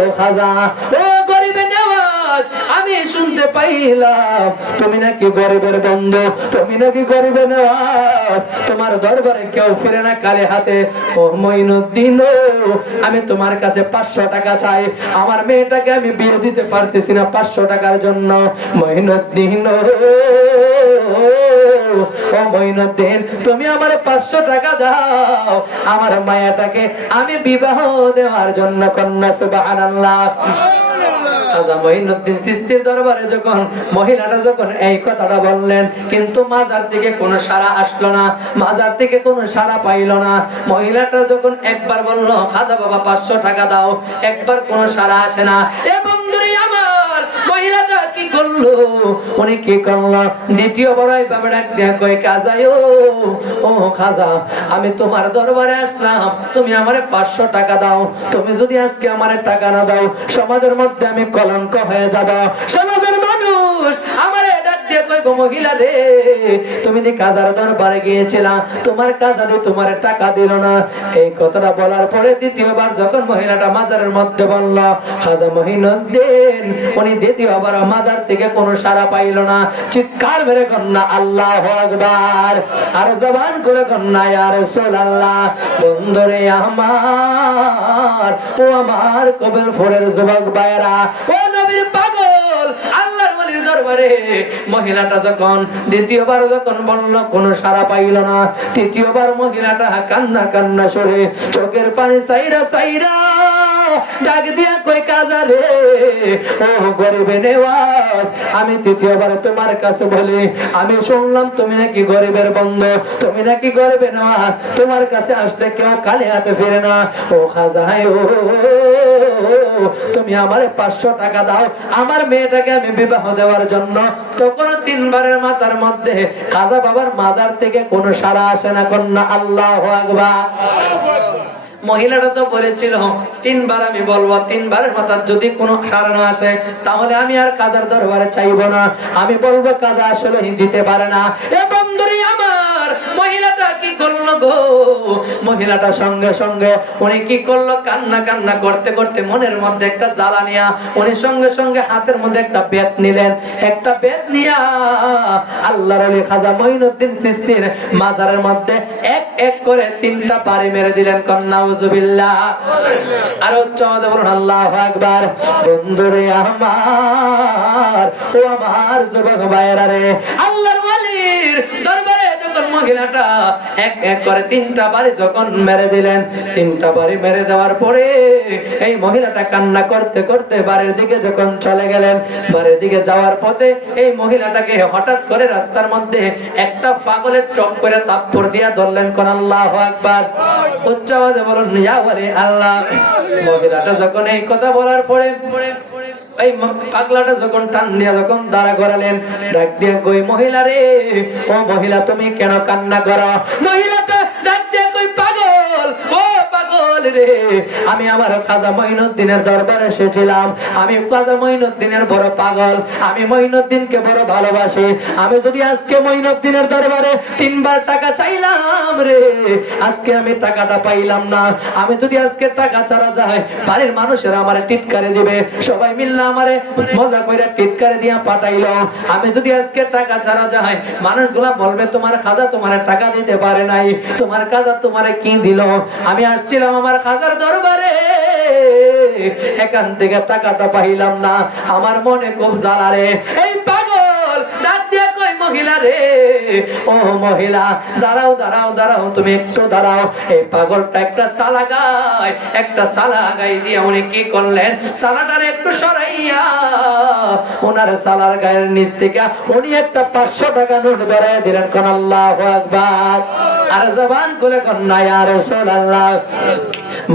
ও খাজা, ও গরিবের নেওয়াজ, আমি আমি শুনতে পাইলাম তুমি নাকি গরিবের বন্ধু, তুমি নাকি গরিবের নওয়াজ, তোমার দরবারে কেউ ফিরে না খালি হাতে। ও মঈনুদ্দিন, আমি তোমার কাছে 500 টাকা চাই, আমার মেয়েটাকে আমি বিয়ে দিতে পারতেছি না 500 টাকার জন্য। মঈনুদ্দিন, ও মঈনুদ্দিন, তুমি আমার 500 টাকা দাও, আমার মায়াটাকে আমি বিবাহ দেওয়ার জন্য। কন্যা সুবহানাল্লাহ। খাজা মঈনুদ্দিন চিশতির দরবারে যখন মহিলাটা যখন এই কথাটা বললেন, কিন্তু মাজার থেকে কোনো সাড়া আসলো না, মাজার থেকে কোনো সাড়া পাইল না। মহিলাটা যখন একবার বলল খাজা বাবা 500 টাকা দাও, একবার কোনো সাড়া আসে না। এ বন্ধুরে আমার, মহিলাটা কি করলো, উনি কি করলো, দ্বিতীয়বার এইভাবে ডাক দিয়া কই, খাজা ও খাজা, আমি তোমার দরবারে আসলাম, তুমি আমারে 500 টাকা দাও। তুমি যদি আজকে আমারে টাকা না দাও, সমাজের মধ্যে আমি কলঙ্ক হয়ে যাব। সমাজের মানুষ আমারে ডাক দিয়ে কইব, মহিলা রে, তুমি যে কাজার দরবারে গিয়েছিলা, তোমার কাজা দিয়ে তোমার টাকা দিল না। এই কথাটা বলার পরে দ্বিতীয়বার যখন মহিলাটা মাজারের মধ্যে বলল খাজা মঈনুদ্দিন, উনি দ্বিতীয়বার মাজার থেকে কোনো সাড়া পাইল না। চিৎকার মেরে কন্যা আল্লাহু আকবার, আর জবান করে কন্যা ইয়া রাসূলুল্লাহ। বন্ধুরে আমার, ও আমার কবিলপুরের যুবক ভাইরা, ও নবীর পাগল, আল্লাহর ওলির দরবারে মহিলাটা যখন দ্বিতীয়বার যখন বলল কোনো সাড়া পাইল না, তৃতীয়বার মহিলাটা কান্না কান্না সরে চোখের পানি চাইরা চাইরা ডাক দিয়া কই, কাজা রে, ও গরিবে নেওয়াজ, আমি তৃতীয়বার তোমার কাছে বলি, আমি শুনলাম তুমি নাকি গরিবের বন্ধু, তুমি নাকি গরিবে নেওয়াজ, তোমার কাছে আসলে কেউ খালি হাতে ফিরে না। ও খাজা, তুমি আমারে 500 টাকা দাও, আমার মেয়েটাকে আমি বিবাহ দেওয়ার জন্য। তখন 3 বারের মাথার মধ্যে খাজা বাবার মাজার থেকে কোনো সাড়া আসে না। কন্যা আল্লাহু আকবার। মহিলাটা তো বলেছিল 3 বার আমি বলবো, 3 বারের মাথার যদি কোনো সাড়া না আসে, তাহলে আমি আর কাজার দরবারে চাইবো না, আমি বলবো কাজা আসলে দিতে পারে না। এ বন্ধুরে আমার, মহিলাটা কি করলো গো, মহিলাটা সঙ্গে সঙ্গে উনি কি করলো, কান্না কান্না করতে করতে মনের মধ্যে একটা জ্বালা নিয়া উনি সঙ্গে সঙ্গে হাতের মধ্যে একটা বেত নিলেন। একটা বেত নিয়া আল্লাহর ওলি খাজা মঈনুদ্দিন চিশতির মাজারের মধ্যে এক এক করে 3টা পাড়ি মেরে দিলেন। কন্যা নাউজুবিল্লাহ। আর উচ্চমতে বলুন আল্লাহু আকবার। বন্ধুরে আমার, ও আমার যুবক ভাইরা রে, আল্লাহর ওলির দরবারে যখন মহিলাটা এক এক করে 3টা বাড়ি যখন মেরে দিলেন, 3টা বাড়ি মেরে দেওয়ার পরে এই মহিলাটা কান্না করতে করতে বাড়ির দিকে যখন চলে গেলেন, বাড়ির দিকে যাওয়ার পথে এই মহিলাটাকে হঠাৎ করে রাস্তার মধ্যে একটা পাগলের চক করে থাপ্পড় দিয়া ধরলেন। কোন আল্লাহু আকবার। উচ্চ আওয়াজে বলুন ইয়া ওয়ালি আল্লাহ। মহিলাটা যখন এই কথা বলার পরে এই পাগলাটা যখন টান দিয়া যখন দাঁড়া করালেন, ডাক দিয়ে কই, মহিলা রে, ও মহিলা তুমি কেন কান্না করো? মহিলাটা ডাক দিয়ে কই, পাগল, ও পাগল রে, আমি আমার খাজা মঈনুদ্দিনের দরবারে এসেছিলাম, আমি খাজা মঈনুদ্দিনের বড় পাগল, আমি মঈনুদ্দিনকে বড় ভালোবাসি। আমি যদি আজকে মঈনুদ্দিনের দরবারে 3 বার টাকা চাইলাম রে, আজকে আমি টাকাটা পাইলাম না। আমি যদি আজকে টাকা ছাড়া যায়, বাড়ির মানুষেরা আমারে টিটকারে দিবে, সবাই মিললে আমারে মজা কইরা টিটকারে দিয়া পাঠাইলো। আমি যদি আজকে টাকা ছাড়া যায়, মানুষগুলা বলবে তোমার খাজা তোমারে টাকা দিতে পারে নাই, তোমার খাজা তোমারে কি দিল। আমি আসছিলাম আমার খাজার দরবারে, এখান থেকে টাকাটা পাইলাম না, আমার মনে খুব জ্বালা রে। এই পাগল ডাক দিয়া কই, মহিলা রে, ও মহিলা দাঁড়াও দাঁড়াও দাঁড়াও, তুমি একটু দাঁড়াও। এই পাগলটা একটা সালা গায়, একটা সালা গাই দিয়ে উনি কি করলেন, সালাটারে একটু সরাইয়া ওনার সালার গায়ের নিচ থেকে উনি একটা 500 টাকা নোট ধরাই দিলেন। কোন আল্লাহু আকবার। আর জবান খুলে কোন না ইয়া রাসূলুল্লাহ।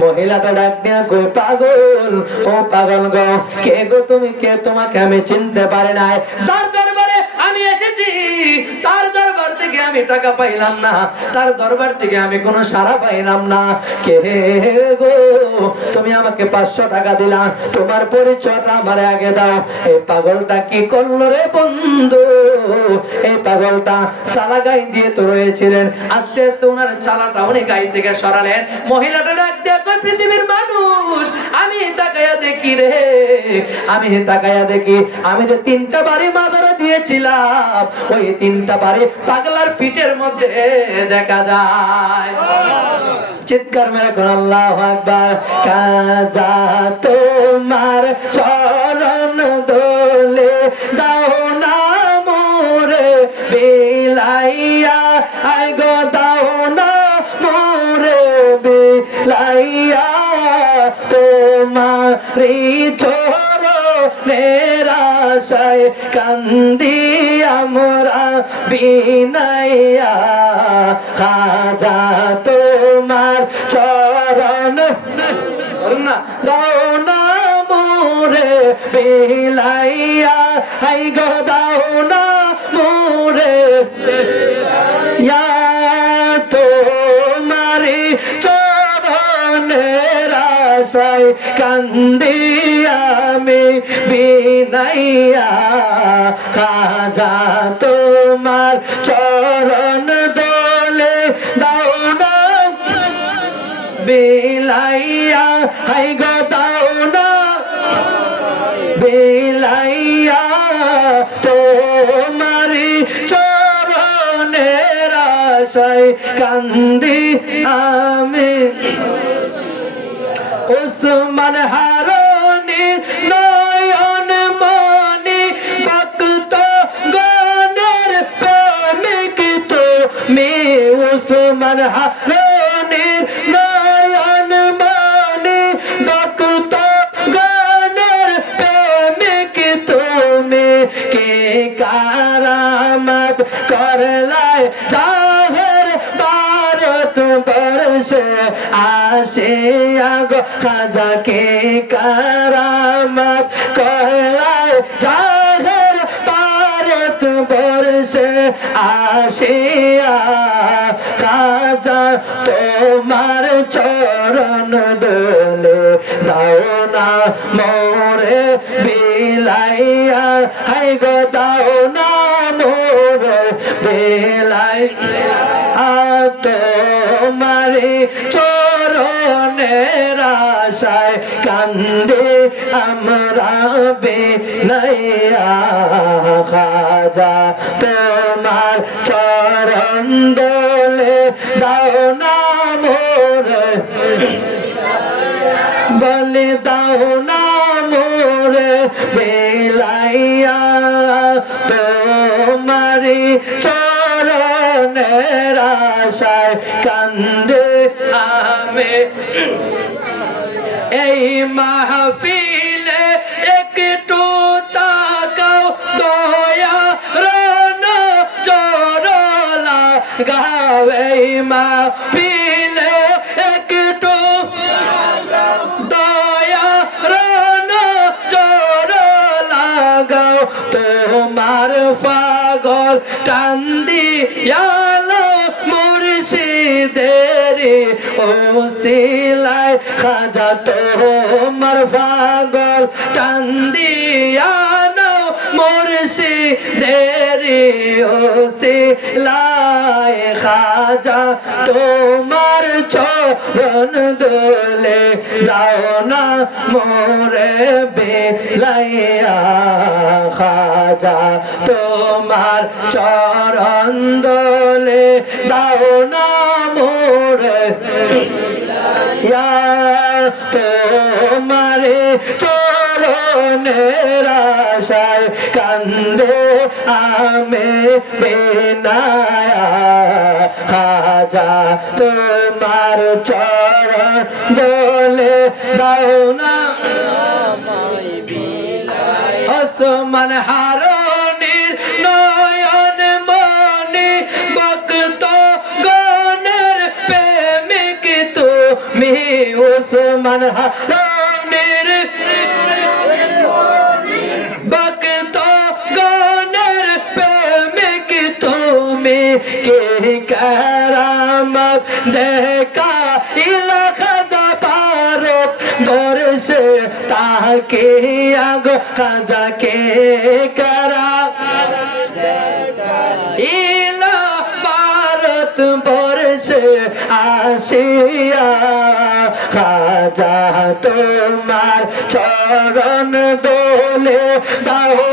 মহিলাটা ডাক দিয়া কই, পাগল, ও পাগল গো, কে গো তুমি, কে? তোমাকে আমি চিনতে পারি নাই। যার দরবারে আমি আমি এসেছি তার দরবার থেকে আমি টাকা পাইলাম না, তার দরবার থেকে আমি কোনো সাড়া পাইলাম না। কে গো তুমি আমাকে 500 টাকা দিলাম, তোমার পরিচয়টা আমার আগে দাও। এই পাগলটা কি করলো রে বন্ধু? এই পাগলটা সালা গাই দিয়ে তো রয়েছিলেন, আস্তে আস্তে ওনার চালাটা উনি গাই থেকে সরালেন। মহিলাটা ডাক দিয়ে কই পৃথিবীর মানুষ আমি তাকায়া দেখি রে, আমি তাকায়া দেখি আমি যে 3টা বাড়ি মাদারে দিয়েছিলাম ওই 3টা বাড়ি পাগলার পিঠের মধ্যে দেখা যায়। চিৎকার মেরে কোন আল্লাহু আকবার। কাজা তোমার চরণ দোলে দাও না মোরে বিলাইয়া, আই গো দাও না মোরে বিলাইয়া, তোমারি চরণের আশায় কান্দি আমরা বিনাইয়া। খাজা তোমার চরণ না দাও না মোরে বিলাইয়া, হাই গো দাও না মোরে ইয়া, তোমারি চরণের আশায় কান্দি আমি বিনাইয়া। খাজা তোমার চরণ দোলে দাও না বিলাইয়া, হাই গো দাও না বিলাইয়া, তোমারি চরণের আশায় কান্দি আমি। উসমান হারুনি নয়ন মনি ভক্ত গণের প্রেমিক তুমি, উসমান হারুনি নয়ন মনি ভক্ত গণের প্রেমিক তুমি, কে কারামত করলাই জাহের ভারত বর্ষে আসিয়া গো। খাজা কে কারামত করলাই জাহের ভারত বর্ষে আসিয়া। খাজা তোমার চরণ দোলে দাও না মোরে বিলাইয়া, হাই গো দাও না মোরে বিলাইয়া, তোমারি চরণের আশায় কান্দে আমরা বিনাইয়া। খাজা তোমার চরণ দোলে দাও না মোরে বলে দাও না মোরে বিলাইয়া, তোমারি চরণের আশায় কান্দে আমি। এই মাহফিলে একটু তাকাও দয়া রন চরলা গাও। এই মাহফিলে একটু দয়া রন চরলা গাও, তোমার পাগল কান্দিয়ালো মুর্শিদেরি ওসিলায়। খাজা তোমার পাগল কান্দিয়ালো মুর্শিদেরি ওসিলায়। খাজা তোমার চরণ দোলে দাও না মোরে বিলাইয়া। খাজা তোমার চরণ দোলে দাও না মোরে ইয়া, তোমারে চরণের আশায় কান্দে আমি বিনায়া। খাজা তোমার চরণ দোলে দাও না। ওসমান হারুনির নয়ন মনি ভক্ত গণের প্রেমিক তুমি, ওসমান হারুনির ভক্ত গণের প্রেমিক কে কারামত দেখা ইলা খাজা পারক বরসে তাকে আগো খাজা কে কারা ইলা ভারত বর্ষে আসিয়া খাজা তোমার চরণ দোলে দাও